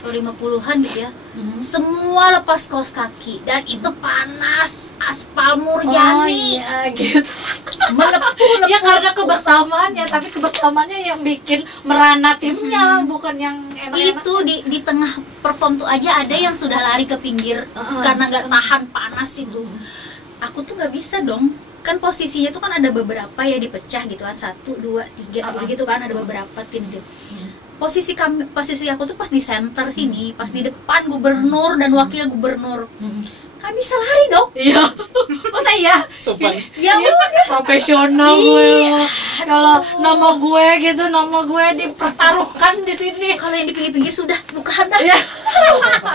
50-an gitu ya. Semua lepas kaos kaki dan itu panas, aspal Murjani. Gitu. Melepuh. Ya karena kebersamaannya, tapi kebersamaannya yang bikin merana timnya, bukan yang enak-enak. Itu di tengah perform tuh aja ada yang sudah lari ke pinggir karena nggak tahan panas itu. Aku tuh nggak bisa dong. Kan posisinya tuh kan ada beberapa ya dipecah gitu kan, 1, 2, 3 begitu kan, ada beberapa tim gitu. Posisi aku tuh pas di center sini, pas di depan gubernur dan wakil gubernur. Kan bisa lari dong. Iya. Masa iya? Sopan. Ya udah. Profesional gue. Kalau nama gue dipertaruhkan di sini. Kalau yang di pinggir-pinggir sudah bukan dah. Iya.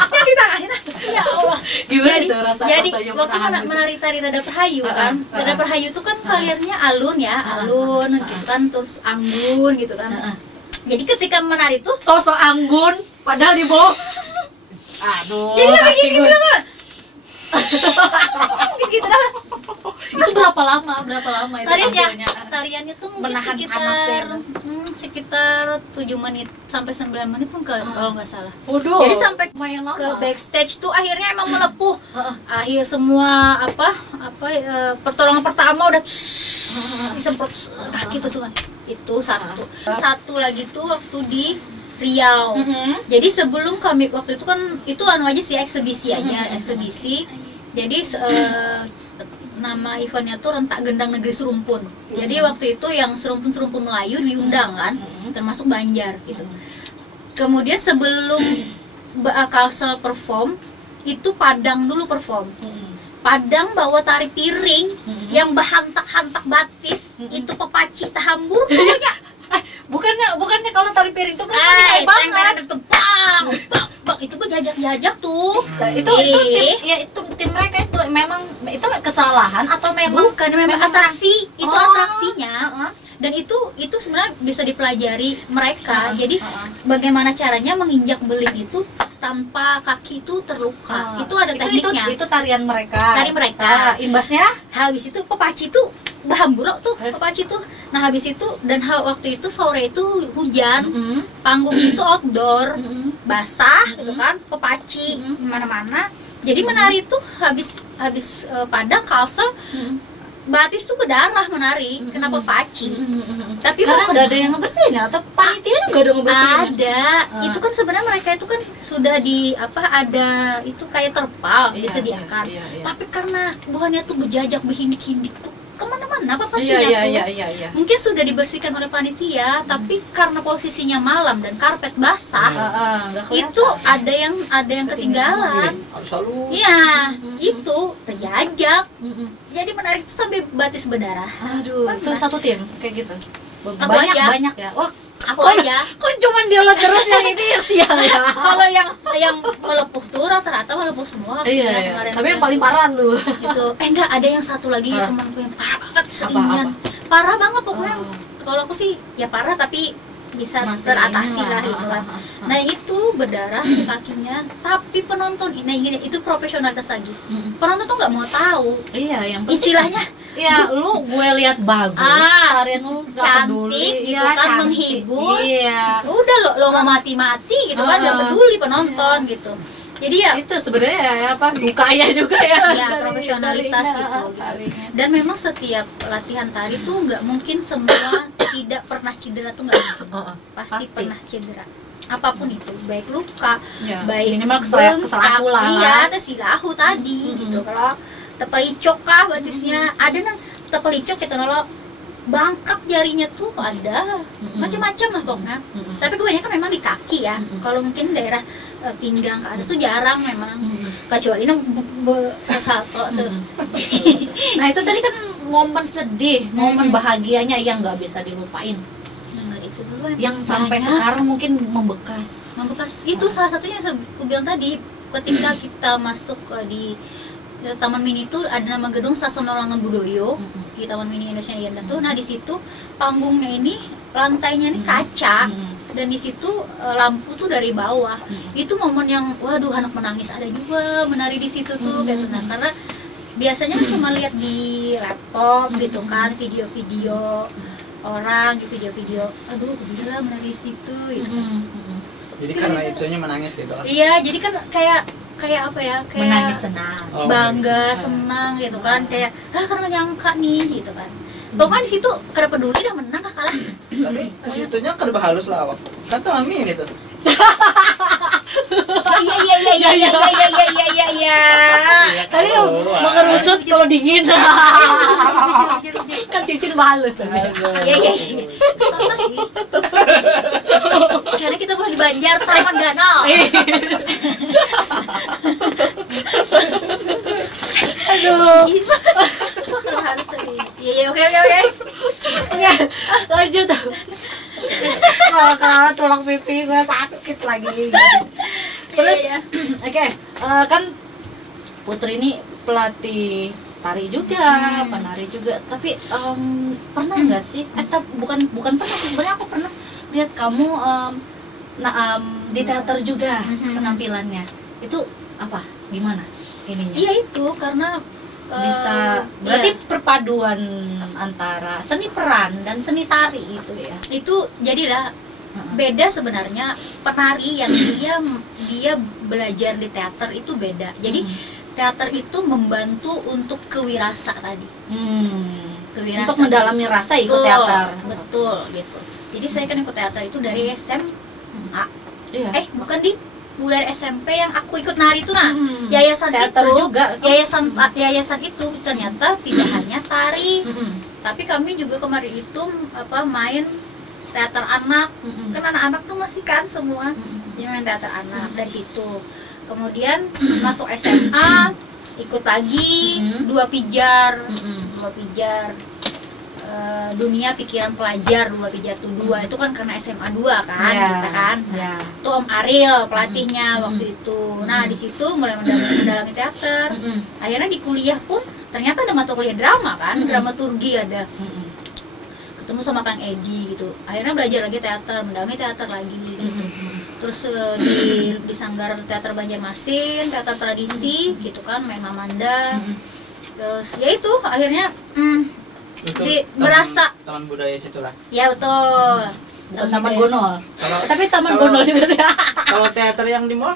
Yang di tangannya. Ya Allah. Gimana itu rasanya waktu menari tari Radap Rahayu kan. Radap Rahayu tuh kan kaliannya alun ya, alun gitu kan, terus anggun gitu kan. Jadi ketika menari tuh sosok anggun padahal di bawah. Aduh. Jadi sampai gini gitu kan. Gitu dah. Itu berapa lama itu tariannya tuh mungkin menahan panasnya. sekitar 7 menit sampai 9 menit pun kalau nggak salah. Waduh. Jadi sampai lumayan lama. ke backstage tuh akhirnya emang melepuh. Akhir semua pertolongan pertama udah disemprot kaki tuh semua. Itu satu lagi tuh waktu di Riau. Jadi sebelum kami waktu itu kan itu aja sih eksibisi aja, eksibisi. Jadi nama eventnya tuh Rentak Gendang Negeri Serumpun. Jadi waktu itu yang serumpun-serumpun Melayu diundang kan, termasuk Banjar gitu. Kemudian sebelum Kalsel perform, itu Padang dulu perform. Padang bawa tari piring yang berhantak-hantak batis, itu pepaci tahambur pokoknya. Bukannya kalau tari piring itu berarti banget. Bang, itu gue jajak tuh. Itu tim mereka itu memang itu kesalahan atau memang bukan memang atraksi, itu atraksinya. Dan itu sebenarnya bisa dipelajari mereka. Jadi bagaimana caranya menginjak beling itu tanpa kaki itu terluka. Itu ada tekniknya. Itu tarian mereka. Tari mereka. Imbasnya habis itu pepaci tuh bahamburok tuh pepaci tuh. Nah habis itu dan waktu itu sore itu hujan, panggung itu outdoor, basah gitu kan, pepaci mana-mana. Jadi menari tuh habis Padang Kalsel, batis tuh berdarah menari, kenapa paci? Tapi karena udah ada yang ngebersihin atau panitia nggak ada ngebersihin? Ada. Itu kan sebenarnya mereka itu kan sudah ada itu kayak terpal disediakan. Tapi karena buahnya tuh berjajak berhindik-hindik tuh kemana-mana papacinya tuh. Iya. Mungkin sudah dibersihkan oleh panitia, tapi karena posisinya malam dan karpet basah, Nggak kelihatan. itu ada yang ketinggalan. Harus selalu. Iya, itu terjajak. Jadi menarik itu sampai batis berdarah. Aduh, itu Pernah. satu tim kayak gitu. Aku Banyak aja. banyak ya. Wah, Aku aja. kok cuman dia terus yang ini yang sial ya. Kalau yang melepuh tuh rata-rata melepuh semua. Iya. Kemarin Tapi yang tuh. paling parah lu. Itu enggak, ada yang satu lagi Ah. temanku yang parah banget selingan. Parah banget pokoknya. Kalau aku sih ya parah tapi bisa Masih teratasi inilah. lah gitu kan. Nah itu berdarah di kakinya, tapi penonton, nah ini itu profesionalitas lagi. Penonton tuh nggak mau tahu Iya, yang penting istilahnya ya lu gue lihat bagus, tarian lu nggak cantik peduli. gitu Iya, kan, cantik. menghibur. Iya. Udah lo mau mati-mati gitu kan, nggak peduli penonton gitu. Jadi ya Itu sebenarnya ya, apa dukanya juga ya. ya profesionalitas itu. tarinya. Dan memang setiap latihan tari tuh nggak mungkin semua tidak pernah cedera tuh nggak mungkin. Pasti pernah cedera. Apapun itu, baik luka, Ya, baik minimal bengkak, kesalahu lah. iya, silahu tadi gitu. Kalau tepelicok kah batisnya, ada nang tepelicok gitu nolo bangkak jarinya tuh ada macam-macam lah pokoknya. Tapi kebanyakan memang di kaki ya. Kalau mungkin daerah pinggang ke atas tuh jarang memang. Kecuali nang sesalto tuh. Nah itu tadi kan momen sedih, momen bahagianya yang nggak bisa dilupain, yang sampai Banyak. sekarang mungkin membekas. Itu salah satunya yang aku bilang tadi, ketika kita masuk di Taman Mini itu ada nama gedung Sasono Langan Budoyo di Taman Mini Indonesia Yanda tuh. Nah di situ panggungnya ini lantainya ini kaca dan di situ lampu tuh dari bawah. Itu momen yang waduh anak menangis ada juga menari di situ tuh gitu. Nah karena biasanya kan cuma lihat di laptop gitu kan, video-video orang di video-video, aduh gila menari di situ gitu. Jadi karena itunya menangis gitu kan. Iya, jadi kan kayak apa ya, kayak Menangis senang. Oh, bangga, menangis. senang gitu kan, kayak karena nyangka nih gitu kan. Pokoknya di situ kada peduli dah menang kah kalah. Tapi kesitunya kan halus lah awak. Kan Taman Mini tuh. Iya. Tadi mengerusut kalau dingin. Kan cincin halus. Iya. Sama sih. Karena kita pernah di Banjar, Taman Ganal. Aduh. Harus tadi. Iya, oke. Oke, lanjut. Kalau tulang pipi gue sakit lagi gitu. Terus, Iya. oke, kan Putri ini pelatih tari juga, penari juga. Tapi pernah nggak sih? Bukan pernah sih. Sebenarnya aku pernah lihat kamu di teater juga penampilannya. Itu apa? Gimana ininya? Iya itu karena Bisa berarti perpaduan antara seni peran dan seni tari gitu ya. itu jadilah beda sebenarnya. Penari yang dia belajar di teater itu beda. Jadi teater itu membantu untuk kewirasa tadi. Kewirasa. Untuk mendalami rasa ikut teater. Betul gitu. Jadi saya kan ikut teater itu dari SMA. Iya. Bukan dari SMP yang aku ikut nari itu nah. Yayasan Teater itu juga. yayasan itu ternyata tidak hanya tari. Tapi kami juga kemarin itu main teater anak. Kan anak-anak tuh masih kan semua. Jadi main teater anak dari situ. Kemudian masuk SMA ikut lagi dua pijar. Dunia pikiran pelajar dua pijar tuh dua itu kan karena SMA 2 kan kita kan. Itu Om Ariel pelatihnya waktu itu. Nah di situ mulai mendalami teater. Akhirnya di kuliah pun ternyata ada mata kuliah drama kan, dramaturgi ada. Ketemu sama Kang Edi gitu. Akhirnya belajar lagi teater, mendalami teater lagi. Terus di Sanggar Teater Banjarmasin, teater tradisi gitu kan, main Mamanda. Terus ya itu akhirnya Itu berasa taman budaya situ lah. ya betul. Bukan Taman Gonol. Tapi Taman kalau- Gonol juga sih. Kalau teater yang di mall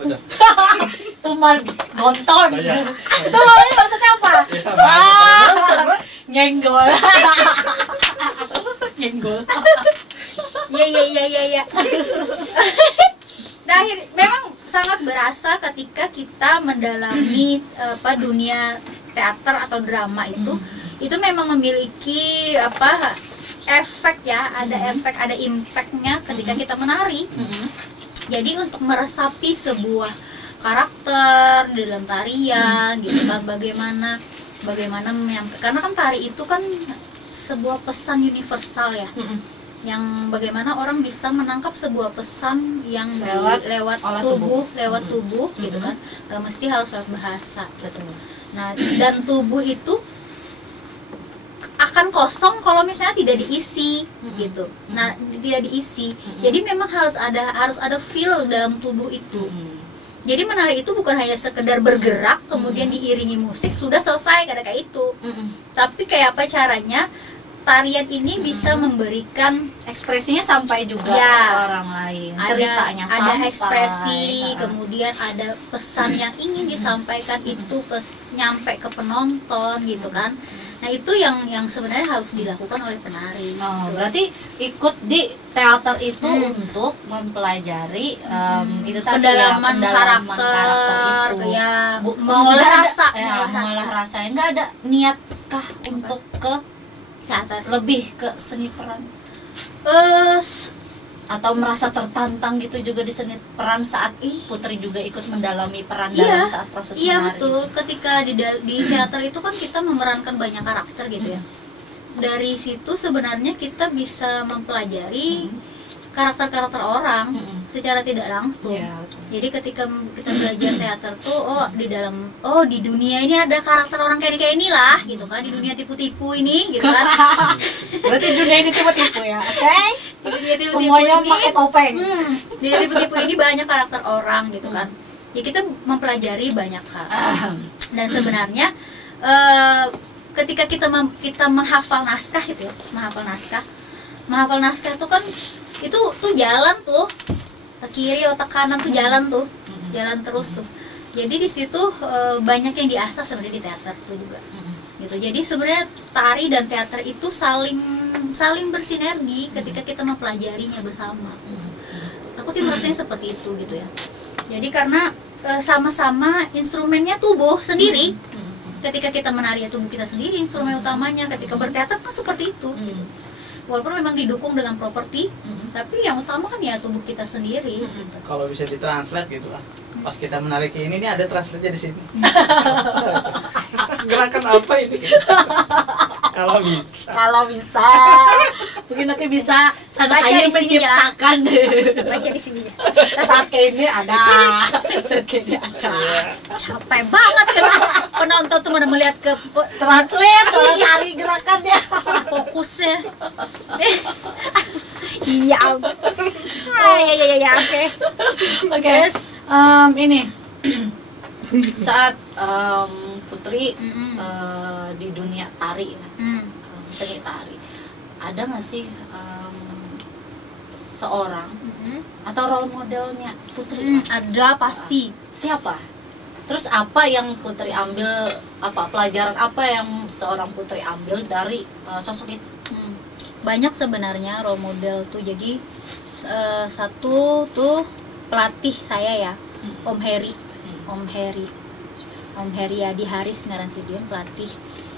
betul. Taman Gonton. Banyak. Itu maksudnya apa? Ya sama aja. Nyenggol. Nyenggol. Iya. Nah, memang sangat berasa ketika kita mendalami dunia teater atau drama itu itu memang memiliki apa efek ya, ada efek, ada impactnya ketika kita menari. Jadi untuk meresapi sebuah karakter di dalam tarian gitu kan, bagaimana menyampaikan, karena kan tari itu kan sebuah pesan universal ya, yang bagaimana orang bisa menangkap sebuah pesan yang lewat tubuh gitu kan, gak mesti harus lewat bahasa gitu. Nah, dan tubuh itu akan kosong kalau misalnya tidak diisi gitu. Nah, tidak diisi. Jadi memang harus ada feel dalam tubuh itu. Jadi menari itu bukan hanya sekedar bergerak kemudian diiringi musik sudah selesai kayak itu. Tapi kayak apa caranya tarian ini bisa memberikan ekspresinya sampai juga ya, ke orang lain, ceritanya ada sampai, ekspresi, kemudian ada pesan yang ingin disampaikan itu nyampe ke penonton gitu kan. Nah, itu yang sebenarnya harus dilakukan oleh penari. Oh, berarti ikut di teater itu untuk mempelajari itu tadi pendalaman karakter itu. Ya, mengolah rasa, mengolah rasa. Enggak ada niatkah untuk ke teater, lebih ke seni peran? Atau merasa tertantang gitu juga di seni peran saat Putri juga ikut mendalami peran dalam saat proses menari? Iya, betul. Ketika di teater itu kan kita memerankan banyak karakter gitu ya. Dari situ sebenarnya kita bisa mempelajari karakter-karakter orang secara tidak langsung. Jadi ketika kita belajar teater tuh, di dunia ini ada karakter orang kayak inilah gitu kan, di dunia tipu-tipu ini gitu kan. Berarti dunia ini tipu-tipu ya. Oke. Di dunia tipu-tipu semuanya ini, pakai topeng. Di dunia tipu-tipu ini banyak karakter orang gitu kan. Ya kita mempelajari banyak hal. Dan sebenarnya ketika kita menghafal naskah gitu ya, menghafal naskah itu kan itu tuh jalan tuh otak kiri otak kanan tuh jalan terus tuh. Jadi di situ banyak yang diasah sebenarnya di teater itu juga gitu. Jadi sebenarnya tari dan teater itu saling bersinergi ketika kita mempelajarinya bersama. Aku sih merasanya seperti itu gitu ya. Jadi karena sama-sama instrumennya tubuh sendiri. Ketika kita menari tubuh kita sendiri instrumen utamanya. Ketika berteater kan seperti itu. Walaupun memang didukung dengan properti, tapi yang utama kan ya tubuh kita sendiri. Kalau bisa ditranslate gitu lah. Pas kita menarik ini ada translate di sini. Gerakan apa ini? Kalau bisa. Mungkin nanti bisa Sadakaya menciptakan. Baca di sini. Saat kayak ini ada. Capek banget kan penonton tuh mana melihat ke translate cari gerakannya. Fokusnya. Iya. Ya, oke. Terus ini saat Putri di dunia tari, seni tari, ada nggak sih seorang atau role modelnya Putri? Ada pasti. Siapa? Terus apa yang Putri ambil, pelajaran apa yang seorang Putri ambil dari sosok itu? Banyak sebenarnya role model tuh. Jadi satu tuh pelatih saya ya, Om Heri Adi Haris ngaran Sidin, pelatih.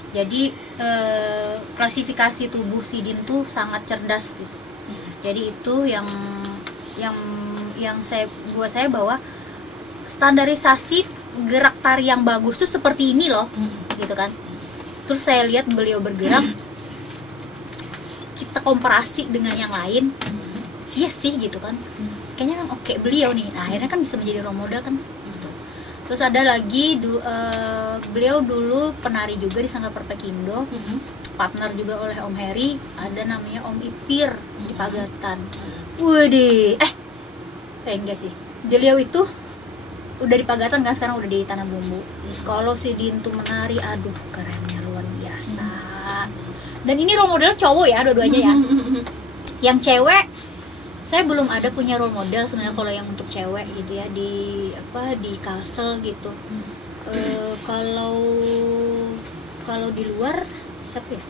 Jadi klasifikasi tubuh Sidin tuh sangat cerdas gitu. Jadi itu yang buat saya bahwa standarisasi gerak tari yang bagus tuh seperti ini loh, gitu kan. Terus saya lihat beliau bergerak, kita komparasi dengan yang lain, iya sih gitu kan. Kayaknya kan oke beliau nih. Nah, akhirnya kan bisa menjadi role model kan. Gitu. Terus ada lagi beliau dulu penari juga di Sanggar Perpekindo, partner juga oleh Om Heri, ada namanya Om Ipir di Pagatan. Waduh, enggak sih. Beliau itu udah di Pagatan kan, sekarang udah di Tanah Bumbu. Kalau si Dintu menari, aduh kerennya luar biasa. Dan ini role model cowok ya, dua-duanya ya. Yang cewek saya belum ada punya role model sebenarnya kalau yang untuk cewek gitu ya, di Kalsel gitu. Kalau di luar siapa ya?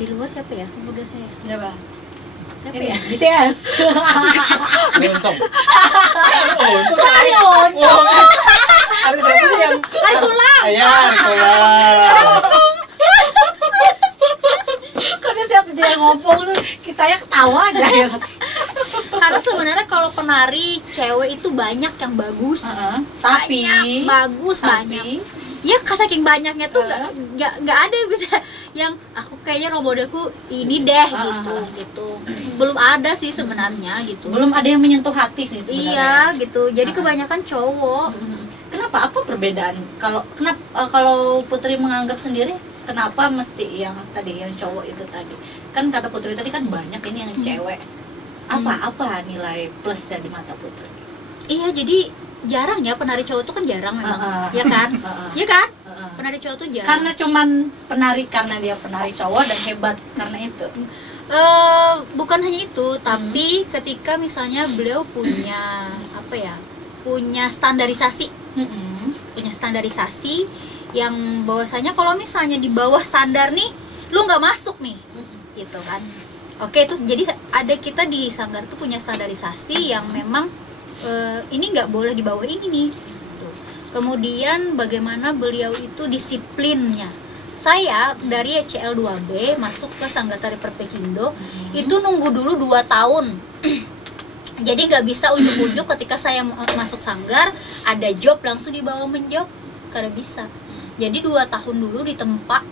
Di luar siapa ya? Model saya. Siapa? Siapa ya? BTS. Untung. Hari tulang. Iya, hari tulang. setiap dia ngomong tuh kita ya ketawa aja ya. Karena sebenarnya kalau penari cewek itu banyak yang bagus. Tapi Banyak, bagus banyak. Ya saking banyaknya tuh nggak ada yang bisa yang aku kayaknya role modelku ini deh gitu. Belum ada sih sebenarnya gitu. belum ada yang menyentuh hati sih sebenarnya. Iya gitu. Jadi kebanyakan cowok. Kenapa? Apa perbedaan? Kalau Putri menganggap sendiri, kenapa mesti yang tadi yang cowok itu tadi? Kan kata Putri tadi kan banyak ini yang cewek. Apa nilai plusnya di mata Putri? Iya, jadi jarang ya penari cowok tuh kan jarang memang. Ya kan? Ya kan? Penari cowok tuh jarang. Karena cuman karena dia penari cowok dan hebat karena itu. Bukan hanya itu, tapi ketika misalnya beliau punya punya standarisasi, punya standarisasi yang bahwasanya kalau misalnya di bawah standar nih, lu nggak masuk nih, gitu kan? Oke, itu jadi kita di Sanggar tuh punya standarisasi yang memang ini nggak boleh di bawah ini nih. Gitu. Kemudian bagaimana beliau itu disiplinnya. Saya dari CL2B masuk ke Sanggar Tari Perpekindo itu nunggu dulu 2 tahun. Jadi nggak bisa ujuk-ujuk ketika saya masuk sanggar ada job langsung dibawa menjob, kada bisa. Jadi 2 tahun dulu ditempa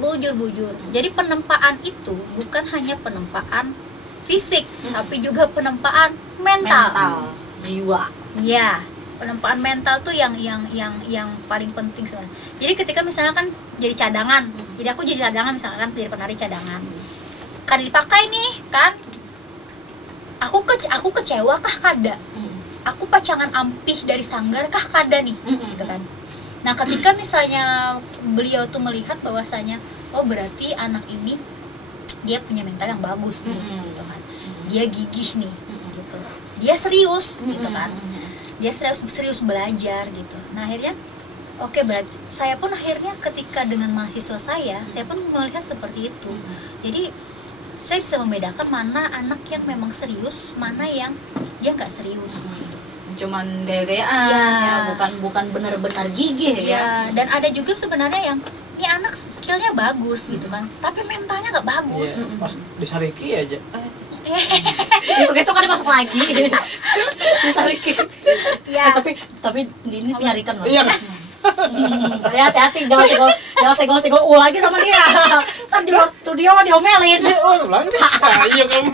bujur-bujur. Jadi penempaan itu bukan hanya penempaan fisik, tapi juga penempaan mental. Jiwa. Ya, penempaan mental tuh yang paling penting sebenarnya. Jadi ketika misalnya kan jadi cadangan, jadi aku jadi cadangan misalkan jadi penari cadangan, kan dipakai nih kan. Aku kecewa kah kada? Aku pacangan ampih dari sanggar kah kada nih? Gitu kan. Nah, ketika misalnya beliau tuh melihat bahwasanya oh berarti anak ini dia punya mental yang bagus nih, gitu kan. Dia gigih nih, gitu. Dia serius, gitu kan. Dia serius belajar gitu. Nah, akhirnya oke, berarti saya pun akhirnya ketika dengan mahasiswa saya pun melihat seperti itu. Jadi saya bisa membedakan mana anak yang memang serius, mana yang dia nggak serius. Cuman gaya-gayaan, ya, bukan benar-benar gigih ya. Dan ada juga sebenarnya yang ini anak skillnya bagus gitu kan, tapi mentalnya nggak bagus. Pas disariki aja. Besok-besok kan masuk lagi. Disariki. Ya. Tapi ini penyarikan loh. Iya. Hati-hati, jangan segol-segol lagi sama dia. Ntar di luar studio diomelin. Oh, bilang iya kamu.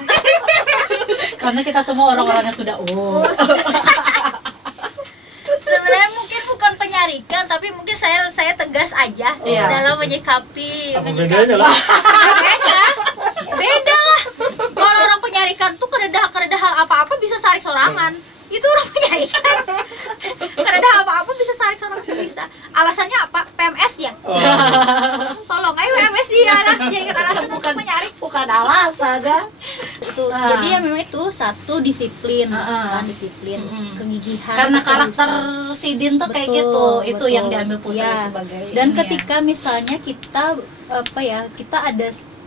Karena kita semua orang-orangnya sudah Sebenarnya mungkin bukan penyarikan, tapi mungkin saya tegas aja dalam menyikapi. Apa bedanya lah? Beda lah. Kalau orang penyarikan tuh keredah hal apa-apa bisa sarik sorangan. Itu orang penyarikan. Karena apa-apa bisa sarik sorangan tuh bisa. Alasannya apa? PMS ya? Tolong ayo PMS dia jadikan alasan untuk menyarik. Bukan alasan dah. Itu. Jadi ya memang itu satu disiplin, kan disiplin, kegigihan. Karena karakter Sidin tuh kayak gitu. Itu betul. yang diambil Putri Ya. sebagai. Dan ini ketika misalnya kita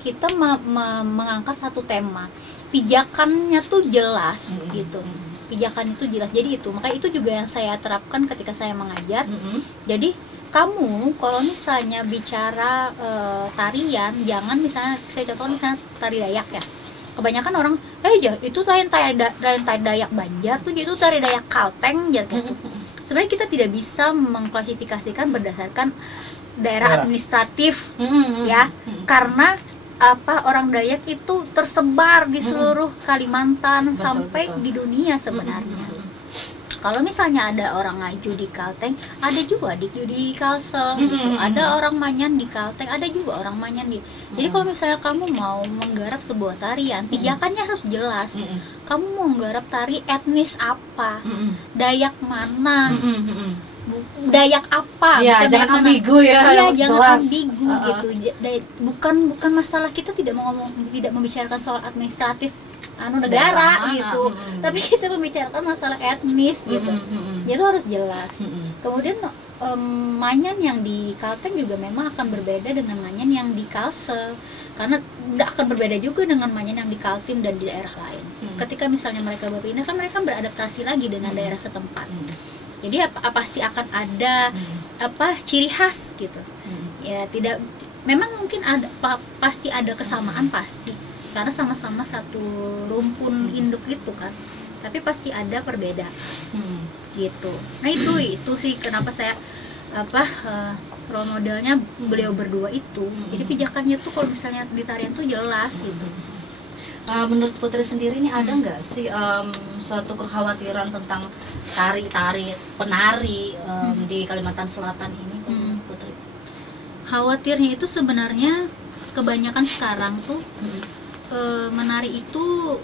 kita mengangkat satu tema, pijakannya tuh jelas gitu. Pijakan itu jelas. Jadi itu, makanya itu juga yang saya terapkan ketika saya mengajar. Jadi kamu kalau misalnya bicara tarian, jangan misalnya saya contoh misalnya tari Dayak ya. Kebanyakan orang, itu tari Dayak Banjar tuh itu tari Dayak Kalteng gitu. Sebenarnya kita tidak bisa mengklasifikasikan berdasarkan daerah administratif ya. Karena orang Dayak itu tersebar di seluruh Kalimantan sampai di dunia sebenarnya. Kalau misalnya ada orang ngaju di Kalteng, ada juga di Kalsel gitu. Ada orang Manyan di Kalteng, ada juga orang Manyan di. Jadi kalau misalnya kamu mau menggarap sebuah tarian, pijakannya harus jelas. Kamu mau menggarap tari etnis apa? Dayak mana? Dayak apa? Ya, jangan ambigu ya, Iya, harus jangan jelas. ambigu gitu. Bukan masalah kita tidak membicarakan soal administratif negara gitu. Tapi kita membicarakan masalah etnis gitu. Itu harus jelas. Kemudian Manyan yang di Kalteng juga memang akan berbeda dengan Manyan yang di Kalsel. Karena akan berbeda juga dengan Manyan yang di Kaltim dan di daerah lain. Ketika misalnya mereka berpindah, kan mereka beradaptasi lagi dengan daerah setempat. Jadi pasti akan ada ciri khas gitu. Ya memang mungkin ada pasti ada kesamaan pasti, karena sama-sama satu rumpun induk itu kan, tapi pasti ada perbedaan gitu. Nah itu sih kenapa saya role modelnya beliau berdua itu. Jadi pijakannya tuh kalau misalnya di tarian tuh jelas gitu. Menurut Putri sendiri ini ada nggak sih suatu kekhawatiran tentang tari-tari penari di Kalimantan Selatan ini, Putri? Khawatirnya itu sebenarnya kebanyakan sekarang tuh menari itu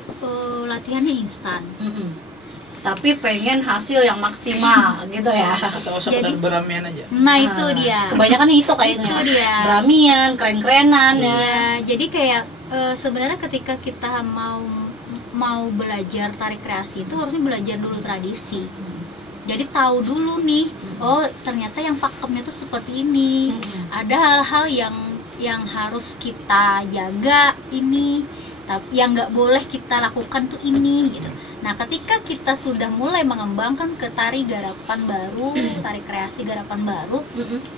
latihannya instan. Tapi pengen hasil yang maksimal gitu ya. Atau sekedar beramian aja. Nah itu dia. Kebanyakan itu kayaknya. Itu dia. Beramian, keren-kerenan ya. Iya, jadi kayak sebenarnya ketika kita mau belajar tari kreasi itu harusnya belajar dulu tradisi. Jadi tahu dulu nih, oh ternyata yang pakemnya tuh seperti ini. Ada hal-hal yang harus kita jaga ini, tapi yang nggak boleh kita lakukan tuh ini gitu. Nah ketika kita sudah mulai mengembangkan ke tari garapan baru, tari kreasi garapan baru,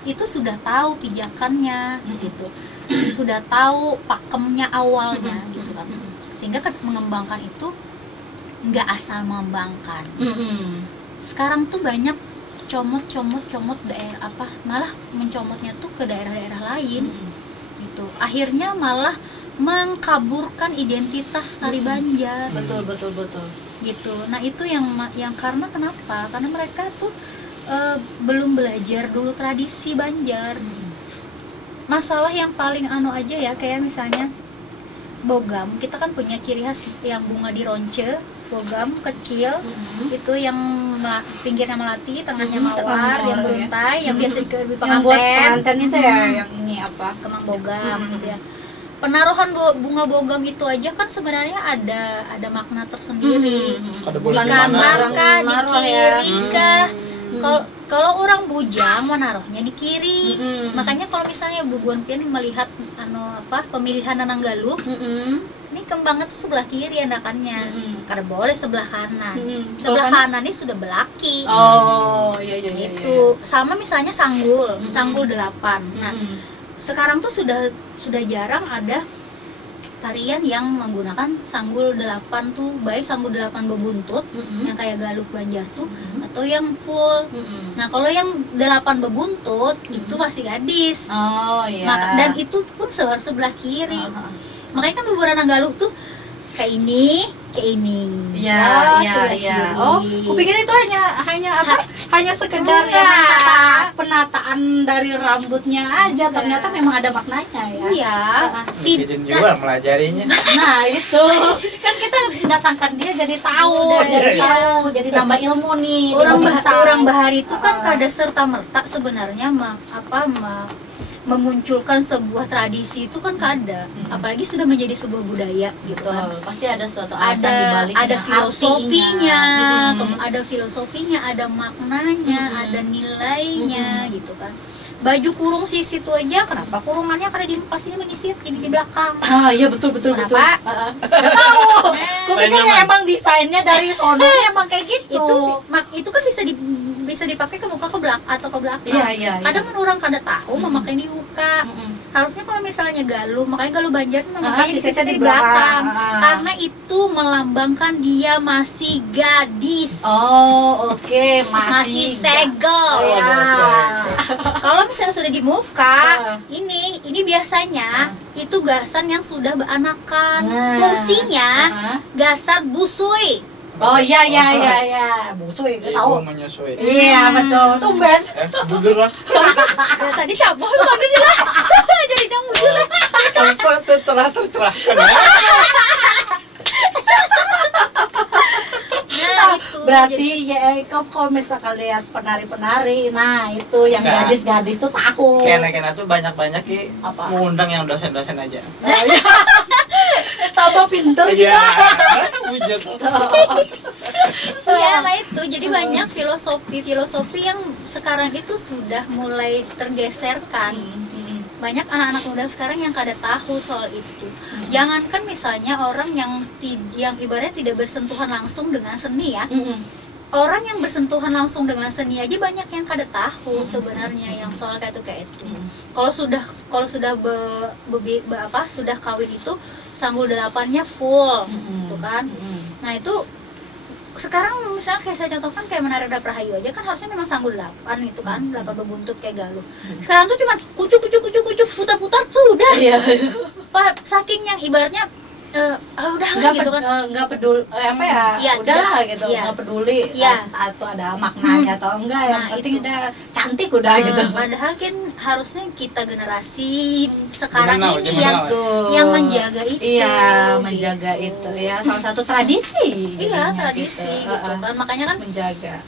itu sudah tahu pijakannya gitu, sudah tahu pakemnya awalnya gitu kan, sehingga mengembangkan itu nggak asal mengembangkan. Sekarang tuh banyak comot daerah malah mencomotnya tuh ke daerah-daerah lain gitu, akhirnya malah mengkaburkan identitas tari Banjar. Betul Gitu. Nah itu yang karena kenapa? Karena mereka tuh belum belajar dulu tradisi Banjar. Masalah yang paling aja ya, kayak misalnya bogam, kita kan punya ciri khas yang bunga dironce, bogam kecil, itu yang pinggirnya melati, tengahnya mawar, yang beruntai, yang biasa di pengantin itu ya, yang ini apa? Kemang bogam gitu ya. Penaruhan bunga bogam itu aja kan sebenarnya ada makna tersendiri. Di kanan kah, di kiri kah? Kalau orang bujang menaruhnya di kiri. Makanya kalau misalnya Bu Gonpin melihat pemilihan Nananggaluh, ini kembangnya tuh sebelah kiri anakannya. Karena boleh sebelah kanan. Sebelah kanan ini sudah belaki. Oh, iya. Itu sama misalnya sanggul 8. Nah, sekarang tuh sudah jarang ada tarian yang menggunakan sanggul 8 tuh, baik sanggul 8 bebuntut yang kayak galuh Banjar tuh, atau yang full. Nah kalau yang 8 bebuntut itu masih gadis. Oh iya. Dan itu pun sebelah kiri. Makanya kan beberapa galuh tuh kayak ini. Iya. Oh, kupikir itu hanya sekedar penataan dari rambutnya aja. Ternyata memang ada maknanya ya. Iya. Presiden juga melajarinya. Nah itu kan kita datangkan dia jadi tahu, jadi nambah ilmu nih. Orang Bahari itu kan kada serta merta sebenarnya memunculkan sebuah tradisi itu kan kada, apalagi sudah menjadi sebuah budaya gitu kan. Pasti ada suatu alasan dibaliknya, ada filosofinya, ada filosofinya, ada maknanya, ada nilainya gitu kan. Baju kurung sisi itu aja, kenapa kurungannya karena di pas ini menyisit jadi di belakang. Iya betul. Kenapa? Nggak tahu. Kupikirnya emang desainnya dari sono emang kayak gitu. Itu kan bisa dipakai ke muka ke belakang atau ke belakang. Iya. Kadang kan orang kada tahu memakai di muka. Harusnya kalau misalnya galuh, makanya galuh Banjar memakai sisi di belakang. Karena itu melambangkan dia masih gadis. Oh, oke, masih segel. Kalau misalnya sudah di muka, ini biasanya itu gasan yang sudah beranakan. Fungsinya gasan busui. Oh iya. Busui, tahu. Menyusui. Iya, betul. Tumben. Budur lah. Tadi cabul banget lah. Jadi jangan budur lah. Setelah tercerahkan. Nah, itu. Berarti kalau misalkan lihat penari-penari, nah itu yang gadis-gadis tuh takut. Kena tuh banyak-banyak mengundang yang dosen-dosen aja. Tambah pinter Iya. kita. Iya lah itu. Jadi banyak filosofi yang sekarang itu sudah mulai tergeserkan. Banyak anak-anak muda sekarang yang kada tahu soal itu. Jangankan misalnya orang yang ibaratnya tidak bersentuhan langsung dengan seni ya. orang yang bersentuhan langsung dengan seni aja banyak yang kada tahu sebenarnya yang soal kayak itu. Kalau sudah sudah kawin itu sanggul delapannya full, gitu kan. Nah itu sekarang misalnya kayak saya contohkan kayak Menara Rahayu aja kan harusnya memang sanggul 8 itu kan, 8 berbuntut kayak galuh. Sekarang tuh cuman kucuk putar-putar sudah. Saking yang ibaratnya udah nggak gitu kan, nggak peduli udahlah gitu, nggak peduli atau ada maknanya atau enggak, yang penting udah cantik udah gitu. Padahal kan harusnya kita generasi sekarang Zaman ini now. yang menjaga itu, menjaga itu ya, salah satu tradisi tradisi gitu kan. Makanya kan menjaga.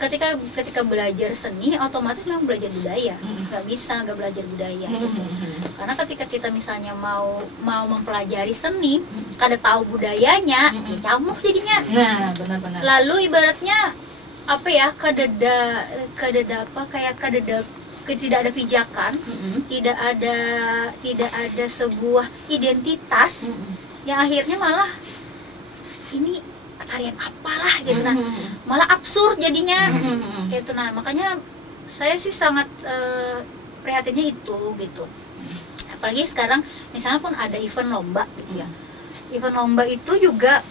ketika belajar seni otomatis memang belajar budaya, nggak bisa nggak belajar budaya gitu. Karena ketika kita misalnya mau mempelajari seni kada tahu budayanya, camuh jadinya. Nah, benar-benar. Lalu ibaratnya apa ya, kadada tidak ada pijakan, tidak ada sebuah identitas, yang akhirnya malah ini tarian apalah gitu, nah malah absurd jadinya gitu. Nah makanya saya sih sangat prihatinnya itu gitu. Apalagi sekarang misalnya pun ada event lomba gitu ya, event lomba itu juga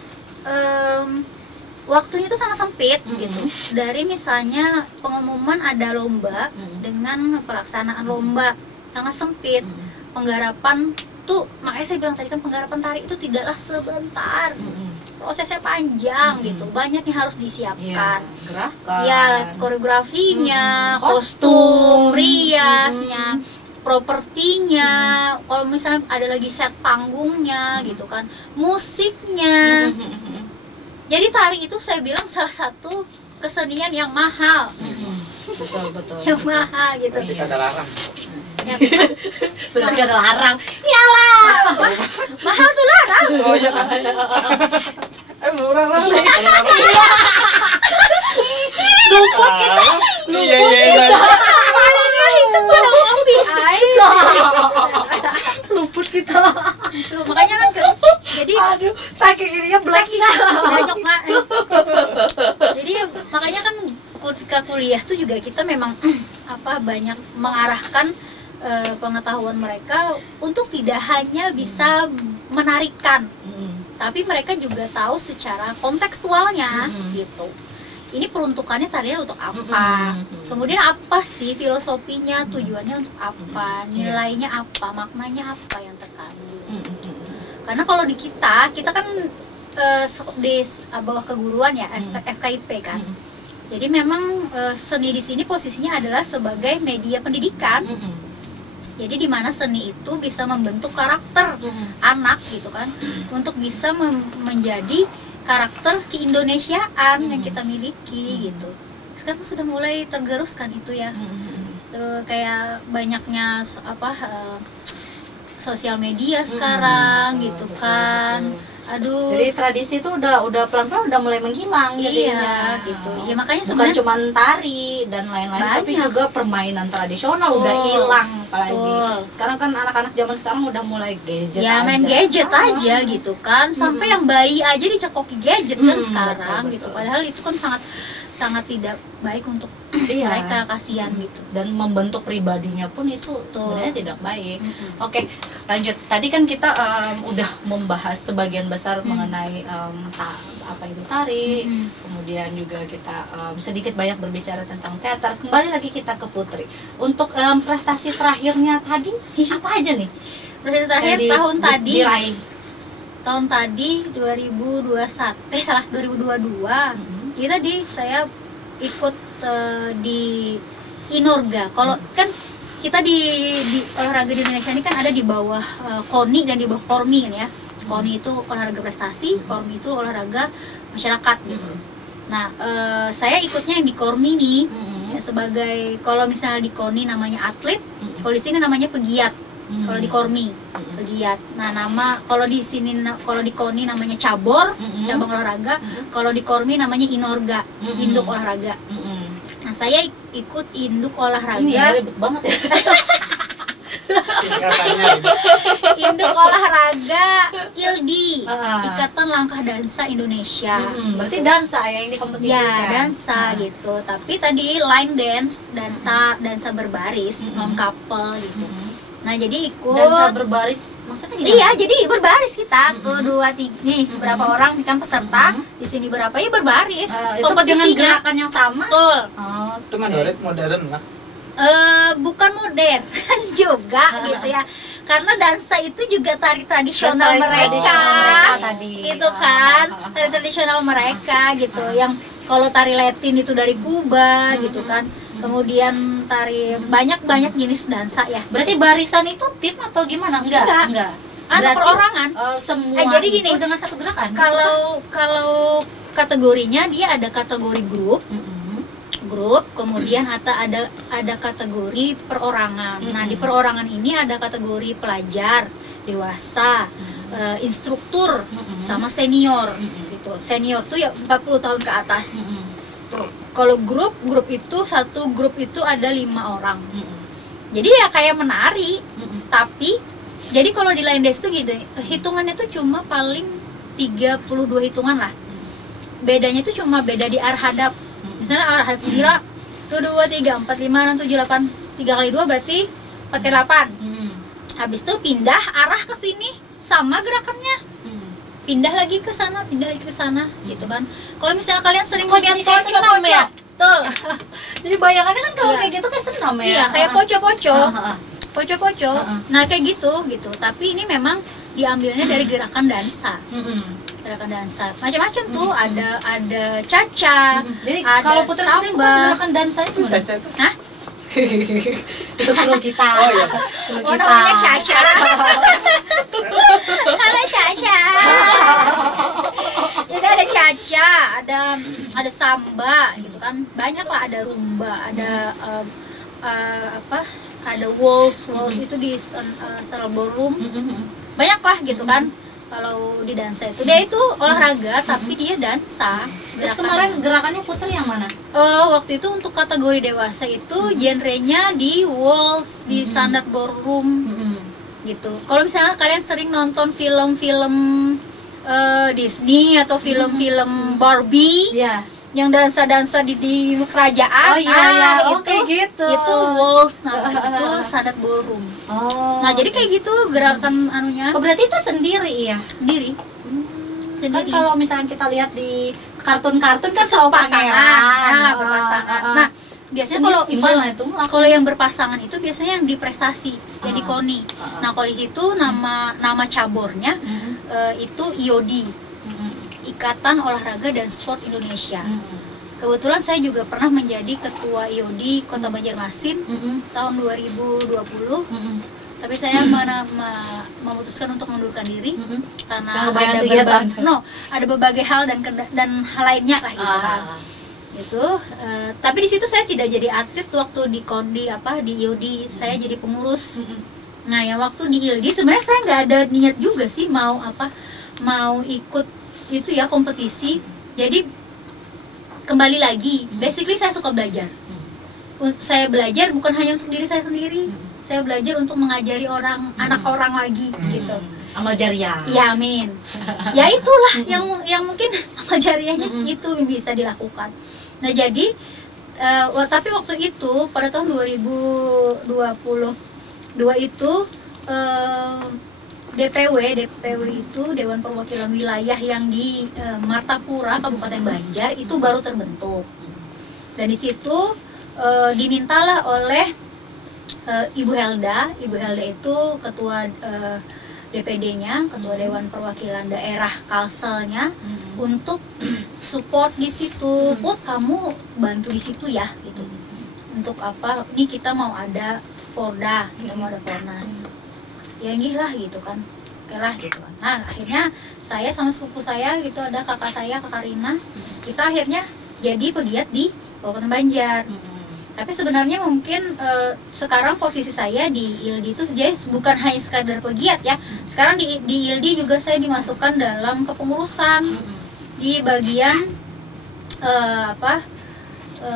waktunya itu sangat sempit gitu. Dari misalnya pengumuman ada lomba dengan pelaksanaan lomba sangat sempit. Penggarapan tuh, makanya saya bilang tadi kan penggarapan tari itu tidaklah sebentar, prosesnya panjang gitu, banyak yang harus disiapkan, gerakan, koreografinya, kostum, riasnya, propertinya, kalau misalnya ada lagi set panggungnya gitu kan, musiknya. Jadi tari itu saya bilang salah satu kesenian yang mahal. Betul. Yang mahal gitu. Berarti kada larang. Berarti ada larang. Iyalah. Mahal tuh larang. Oh iya kan. Murah lah. Luput kita. Iya. Luput kita. Tuh, makanya kan jadi Aduh, saking ininya black banyak mak. Jadi makanya kan ketika kuliah tuh juga kita memang banyak mengarahkan pengetahuan mereka untuk tidak hanya bisa menarikkan, tapi mereka juga tahu secara kontekstualnya gitu. Ini peruntukannya tarian untuk apa? Kemudian apa sih filosofinya, tujuannya untuk apa? Nilainya apa? Maknanya apa yang terkandung? Karena kalau di kita kan di bawah keguruan ya, FKIP kan. Jadi memang seni di sini posisinya adalah sebagai media pendidikan. Jadi di mana seni itu bisa membentuk karakter anak gitu kan, untuk bisa menjadi karakter keindonesiaan yang kita miliki gitu. Sekarang sudah mulai tergeruskan itu ya. Terus kayak banyaknya sosial media sekarang gitu kan. Aduh. Jadi tradisi itu udah pelan-pelan udah mulai menghilang jadinya gitu. Ya makanya bukan sebenarnya cuma tari dan lain-lain, tapi juga permainan tradisional udah hilang apalagi. Sekarang kan anak-anak zaman sekarang udah mulai gadget. Ya main gadget aja gitu kan. Sampai yang bayi aja dicekoki gadget kan sekarang betul. gitu. Padahal itu kan sangat tidak baik untuk mereka, kasihan gitu. Dan membentuk pribadinya pun itu sebenarnya tidak baik. Oke, lanjut. Tadi kan kita udah membahas sebagian besar mengenai apa itu tari, kemudian juga kita sedikit banyak berbicara tentang teater. Kembali lagi kita ke Putri. Untuk prestasi terakhirnya tadi apa aja nih? Prestasi terakhir diraih. Tahun tadi 2022. Itu tadi saya ikut di Inorga. Kalau kan kita di olahraga di Indonesia ini kan ada di bawah KONI dan di bawah KORMI kan ya. KONI itu olahraga prestasi, KORMI itu olahraga masyarakat gitu. Nah, saya ikutnya yang di KORMI nih ya, sebagai, kalau misalnya di KONI namanya atlet, kalau di sini namanya pegiat. Kalau di KORMI pegiat. Nah, nama kalau di sini kalau di KONI namanya cabang olahraga, kalau di KORMI namanya Inorga, induk olahraga. Nah, saya ikut induk olahraga. Ini ya, ribet banget ya. Singkatannya ini. Induk Olahraga ILDI, Ah. Ikatan Langkah Dansa Indonesia. Berarti dansa ya yang dikompetisikan. Ya, dansa gitu. Tapi tadi line dance, dansa berbaris, non couple gitu. Nah, jadi ikut Dansa berbaris maksudnya gimana? Iya, jadi berbaris kita tuh 2 3 nih berapa orang kan peserta di sini berapa ya berbaris. Itu dengan Kompetisinya. gerakan yang sama. Betul. Oh, Itu modern lah. Bukan modern juga gitu ya. Karena dansa itu juga tari tradisional Tari mereka. tradisional mereka tadi. Gitu kan. Tari tradisional mereka gitu. Yang kalau tari Latin itu dari Kuba gitu kan. Kemudian tari banyak jenis dansa ya. berarti barisan itu tim atau gimana? Enggak. Enggak. Ada Berarti, perorangan. Semua jadi gini, itu dengan satu gerakan. Kalau kategorinya dia ada kategori grup, kemudian ada kategori perorangan. Nah, di perorangan ini ada kategori pelajar, dewasa, instruktur, sama senior gitu. Senior tuh ya 40 tahun ke atas. Kalau grup itu satu grup itu ada 5 orang. Jadi ya kayak menari, tapi jadi kalau di line dance tuh gitu, hitungannya tuh cuma paling 32 hitungan lah. Bedanya tuh cuma beda di arah hadap. Misalnya arah hadap 9, 1 2 3 4 5 6 7 8, 3 kali 2 berarti 4 kali 8. Habis itu pindah arah ke sini sama gerakannya. Pindah lagi ke sana gitu kan. Kalau misalnya kalian sering Kok lihat jadi kayak senam poco-poco, ya? betul. Jadi bayangannya kan kalau Iya. kayak gitu kayak senam ya. Iya, kayak poco-poco. Ah. Poco-poco. Nah, kayak gitu. Tapi ini memang diambilnya dari gerakan dansa. Gerakan dansa. Macam-macam tuh, ada caca. Jadi ada kalau Putri sendiri samba. gerakan dansa itu gimana? Caca itu. Hah? Itu kru kita. Oh, iya. Kru Oh, kita. namanya Caca. Halo Caca. Jadi ada caca, ada samba gitu kan. Banyak lah, ada rumba, ada ada waltz itu di Star Ballroom. Banyak lah gitu kan. Kalau di dansa itu dia itu olahraga tapi dia dansa. Terus Gerakannya. kemarin gerakannya Putri yang mana? Waktu itu untuk kategori dewasa itu genrenya di waltz, di standar ballroom gitu. Kalau misalnya kalian sering nonton film-film Disney atau film-film Barbie Iya. yang dansa-dansa di kerajaan, Oh iya, itu, oke gitu. itu waltz, nah itu standar ballroom. Oh. Nah jadi kayak gitu gerakan anunya Oh, berarti itu sendiri ya? sendiri. Kan kalau misalnya kita lihat di kartun-kartun kan sama pasangan. Nah, berpasangan. Nah, biasanya kalau gimana itu? kalau yang berpasangan itu biasanya yang di prestasi, yang di KONI. Nah, kalau di situ nama cabornya itu IOD, Ikatan Olahraga dan Sport Indonesia. Kebetulan saya juga pernah menjadi ketua IOD Kota Banjarmasin tahun 2020. Tapi saya memutuskan untuk mengundurkan diri karena ada berbagai hal dan hal lainnya lah gitu kan. Gitu. Tapi di situ saya tidak jadi atlet waktu di IOD, saya jadi pengurus. Nah, yang waktu di ILD sebenarnya saya nggak ada niat juga sih mau ikut itu ya kompetisi. Jadi kembali lagi, basically saya suka belajar. Saya belajar bukan hanya untuk diri saya sendiri. Saya belajar untuk mengajari anak orang lagi gitu. Amal jariah. Ya, amin. Ya itulah yang mungkin amal jariahnya itu yang bisa dilakukan. Nah, jadi tapi waktu itu pada tahun 2022 itu DPW itu Dewan Perwakilan Wilayah yang di Martapura Kabupaten Banjar itu baru terbentuk. Dan di situ dimintalah oleh Ibu Helda itu ketua DPD-nya, ketua Dewan Perwakilan Daerah Kalselnya untuk support di situ. Put, kamu bantu di situ ya gitu. Untuk apa? Ini kita mau ada Forda, kita mau ada Fornas. Ya gila gitu kan. Oke lah gitu kan. Nah, akhirnya saya sama sepupu saya gitu, ada kakak saya, Kakak Rina. Kita akhirnya jadi pegiat di Kabupaten Banjar. Tapi sebenarnya mungkin sekarang posisi saya di ILD itu jadi bukan hanya sekadar pegiat ya. Sekarang di ILD juga saya dimasukkan dalam kepengurusan di bagian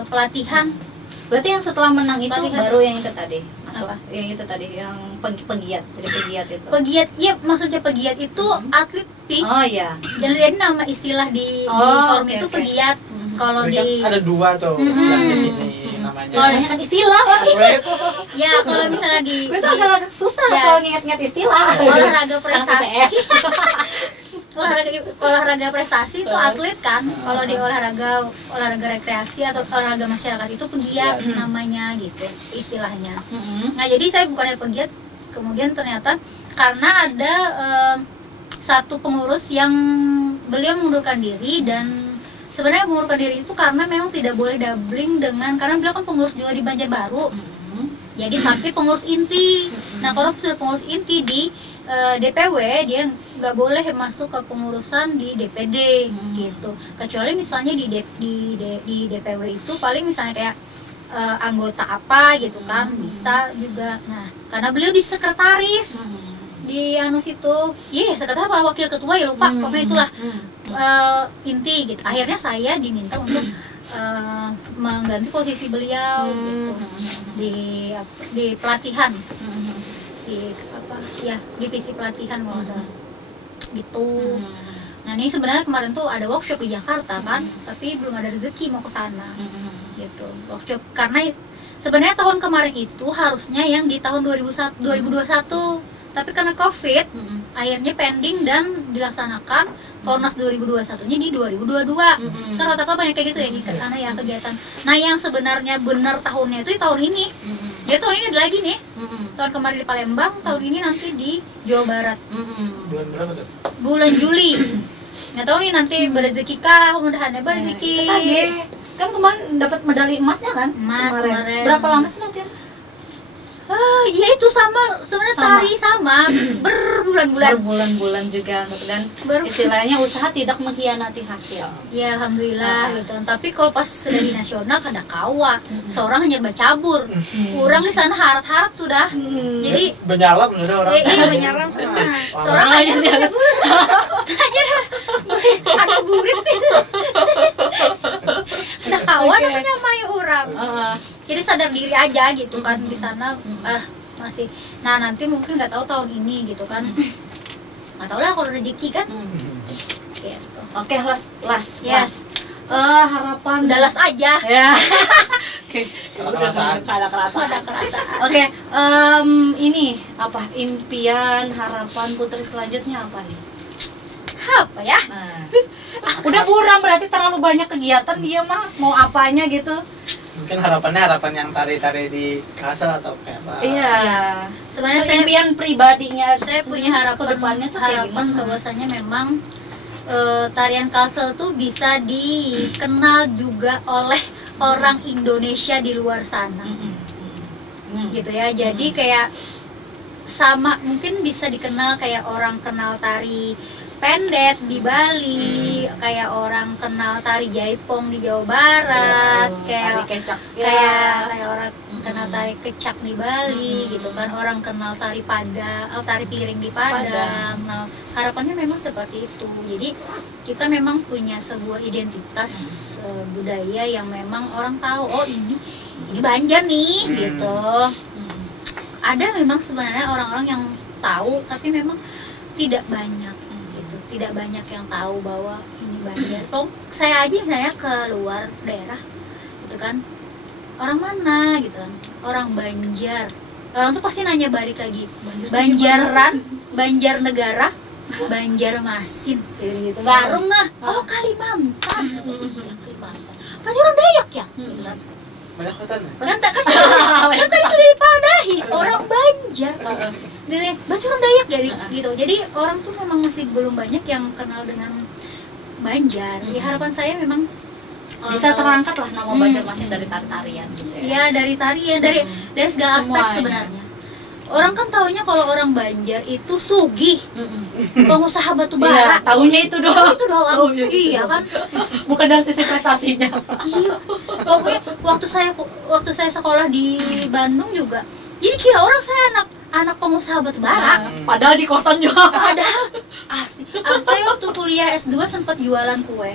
pelatihan. Berarti yang setelah menang itu Pelatihan. baru yang itu tadi masuk? Apa? Yang itu tadi, yang pegiat, jadi pegiat itu. Pegiat, iya maksudnya pegiat itu atlet peak. Oh iya. Jadi nama istilah di forum oke, itu oke. pegiat. Kalau Jadi kan di ada dua tuh yang di sini namanya. kalau Kan istilah. Wait, ya kalau misalnya di Itu agak susah Ya. kalau nginget-nginget istilah. olahraga Anak prestasi IPS. olahraga prestasi itu atlet kan. Kalau di olahraga rekreasi atau olahraga masyarakat itu pegiat namanya gitu istilahnya. Nah jadi saya bukannya pegiat, kemudian ternyata karena ada satu pengurus yang beliau mengundurkan diri, dan sebenarnya mengundurkan diri itu karena memang tidak boleh doubling dengan, karena beliau kan pengurus juga di Banjarbaru. Jadi tapi pengurus inti. Nah kalau sudah pengurus inti di DPW, dia nggak boleh masuk ke pengurusan di DPD gitu. Kecuali misalnya di DPW itu paling misalnya kayak anggota apa gitu kan, bisa juga. Nah karena beliau di sekretaris di situ, sekretaris apa wakil ketua ya lupa, pokoknya itulah inti gitu. Akhirnya saya diminta untuk mengganti posisi beliau gitu di pelatihan, di divisi pelatihan kalau ada gitu. Nah ini sebenarnya kemarin tuh ada workshop di Jakarta kan, tapi belum ada rezeki mau ke sana gitu. Workshop karena sebenarnya tahun kemarin itu harusnya yang di tahun 2021, tapi karena COVID akhirnya pending dan dilaksanakan Fornas 2021-nya di 2022. Kan rata-rata banyak kayak gitu ya di sana ya kegiatan. Nah yang sebenarnya benar tahunnya itu di tahun ini. Jadi tahun ini ada lagi nih. Tahun kemarin di Palembang, tahun ini nanti di Jawa Barat. bulan berapa tuh? Bulan Juli. Nggak tahu nih nanti berezeki kah, mudah-mudahan berezeki. Kan kemarin dapat medali emasnya kan? Emas kemarin. Berapa lama sih latihan? Ya itu sama sebenarnya tari sama berbulan-bulan. Berbulan-bulan juga dan istilahnya usaha tidak mengkhianati hasil. Ya alhamdulillah gitu. Tapi kalau pas sudah di nasional kada kawa, seorang hanya bacabur. Orang di sana harat-harat sudah. Jadi Benyalam udah orang. iya benyaram semua. Seorang hanya bacabur. Aja ada burit itu. Udah kawan namanya mai orang. Jadi sadar diri aja gitu kan di sana masih. Nah nanti mungkin nggak tahu tahun ini gitu kan. Nggak tahu lah kalau rezeki kan. Gitu. Oke, las. Yes. Harapan Udah las aja. ya. Oke. Ada kerasaan. Ada kerasa. Oke, ini apa impian harapan Putri selanjutnya apa nih? Apa ya? Nah, udah kurang berarti terlalu banyak kegiatan dia mah mau apanya gitu. Mungkin harapannya harapan yang tari-tari di Kalsel atau kayak apa? Iya. Sebenarnya Itu impian pribadinya. saya punya harapan kedepannya tuh kayak harapan gimana? bahwasanya memang tarian Kalsel tuh bisa dikenal juga oleh orang Indonesia di luar sana. Gitu ya. Jadi kayak sama mungkin bisa dikenal kayak orang kenal tari pendet di Bali, kayak orang kenal tari jaipong di Jawa Barat, kayak tari kecak. kayak orang kenal tari kecak di Bali gitu kan, orang kenal tari Padang, tari piring di Padang. Nah, harapannya memang seperti itu. Jadi kita memang punya sebuah identitas budaya yang memang orang tahu, oh ini Banjar nih gitu. Ada memang sebenarnya orang-orang yang tahu, tapi memang tidak banyak gitu. Tidak banyak yang tahu bahwa ini Banjar. Saya aja misalnya ke luar daerah gitu kan, orang mana gitu kan, orang Banjar, orang tuh pasti nanya balik lagi, Banjaran, Banjarnegara, Banjarmasin gitu. Baru nggak, oh Kalimantan. Kalimantan pasti orang Dayak ya gitu kan. Banyak hutan ya? Kan tadi sudah dipadahi orang Banjar gitu, berarti orang Dayak jadi gitu. Jadi orang tuh memang masih belum banyak yang kenal dengan Banjar. Jadi harapan saya memang Bisa terangkat lah nama Banjarmasin dari tarian gitu ya. ya dari tarian, dari segala aspek Semuanya. sebenarnya. Orang kan taunya kalau orang Banjar itu sugih, pengusaha batu bara. Iya, taunya itu doang. Itu doang. Taunya itu Iya doang. kan? Bukan dari sisi prestasinya. Iya. Pokoknya waktu saya sekolah di Bandung juga. Jadi kira orang saya anak pengusaha batu bara. Padahal di kosan juga. Padahal asli. Saya waktu kuliah S2 sempat jualan kue.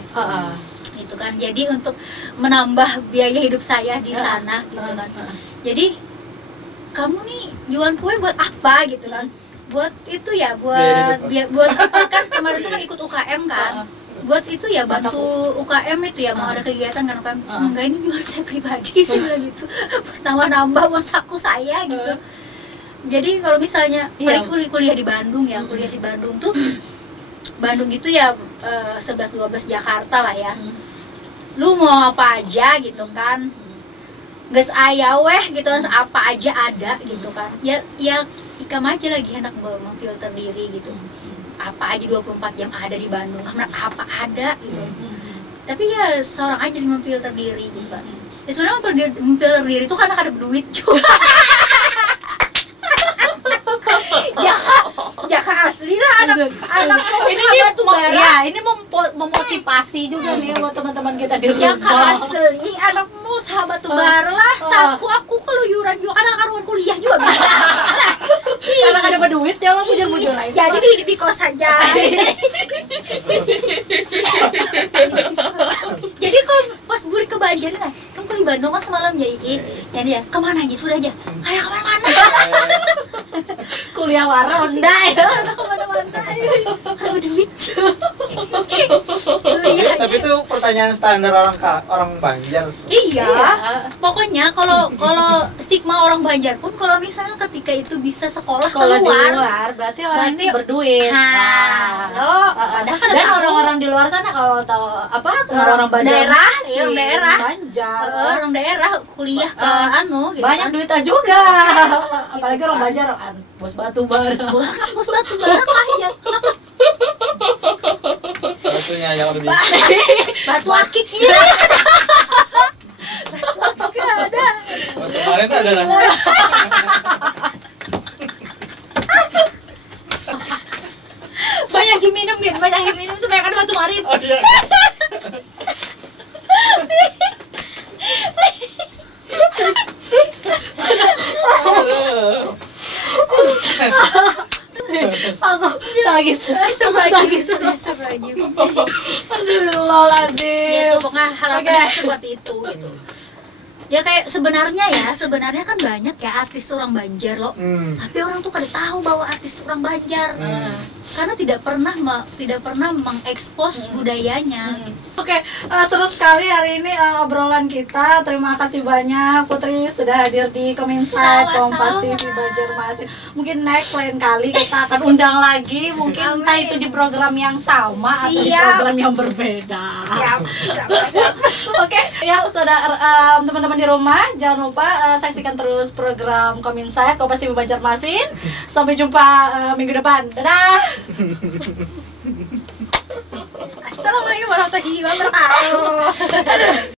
Gitu kan. Jadi untuk menambah biaya hidup saya di sana gitu kan. Jadi kamu nih jualan kue buat apa gitu kan, buat itu ya, buat apa kan, kemarin tuh kan ikut UKM kan, buat itu ya, bantu UKM itu ya, mau ada kegiatan kan UKM. Enggak, ini jualan saya pribadi, saya bilang gitu, nambah uang saku saya gitu. Jadi kalau misalnya kuliah di Bandung ya, kuliah di Bandung tuh, Bandung itu ya 11-12 Jakarta lah ya, lu mau apa aja gitu kan, gas aya weh gitu kan, apa aja ada gitu kan, ya ikam aja lagi hendak memfilter diri gitu, apa aja 24 jam ada di Bandung, karena apa ada gitu. Tapi ya seorang aja yang memfilter diri gitu kan. Ya sebenarnya memfilter diri itu karena ada duit juga. Ya kan asli lah, anak ini ini memotivasi juga nih buat teman-teman kita di rumah. Ya kan asli, anakmu sahabat bara lah, saku aku keluyuran juga, kadang karuan kuliah juga bisa. Karena ada berduit ya lo bujur-bujur lain. Jadi di kos saja. Jadi kalau pas buri ke Banjar kan, kamu ke Bandung kan semalam jadi ya dia kemana aja sudah aja, kayak kemana-mana. Kuliah waronda ya. Kemana-mana. Kalau duit. Tapi itu pertanyaan standar orang Banjar. Iya. Pokoknya kalau stigma orang Banjar pun, kalau misalnya ketika itu bisa sekolah Kalau di keluar, luar berarti orang ini berduit. Dan orang-orang di luar sana kalau tahu apa orang Banjar daerah, Banjar, orang daerah kuliah ke gitu banyak kan. duitnya juga. Apalagi orang Banjar bos batu bara. Bos batu bara kaya. Batunya yang lebih. Batu akik ya. Batu akik ada. Batu kemarin tuh ada lah. Banyak minum supaya kan batu marit. Oh iya. Aku lagi Astagfirullahaladzim. Ya, pokoknya hal-hal seperti itu gitu. Ya kayak sebenarnya kan banyak ya artis orang Banjar loh. Tapi orang tuh kada tahu bahwa artis orang Banjar. Karena tidak pernah mengekspos budayanya. Oke, seru sekali hari ini obrolan kita. Terima kasih banyak Putri sudah hadir di Kominsight Kompas TV Banjarmasin. Mungkin next lain kali kita akan undang lagi, mungkin entah itu di program yang sama atau di program yang berbeda. Oke, ya saudara teman-teman di rumah, jangan lupa saksikan terus program Kominsight Kompas TV Banjarmasin. Sampai jumpa minggu depan. Dadah. Assalamualaikum warahmatullahi wabarakatuh.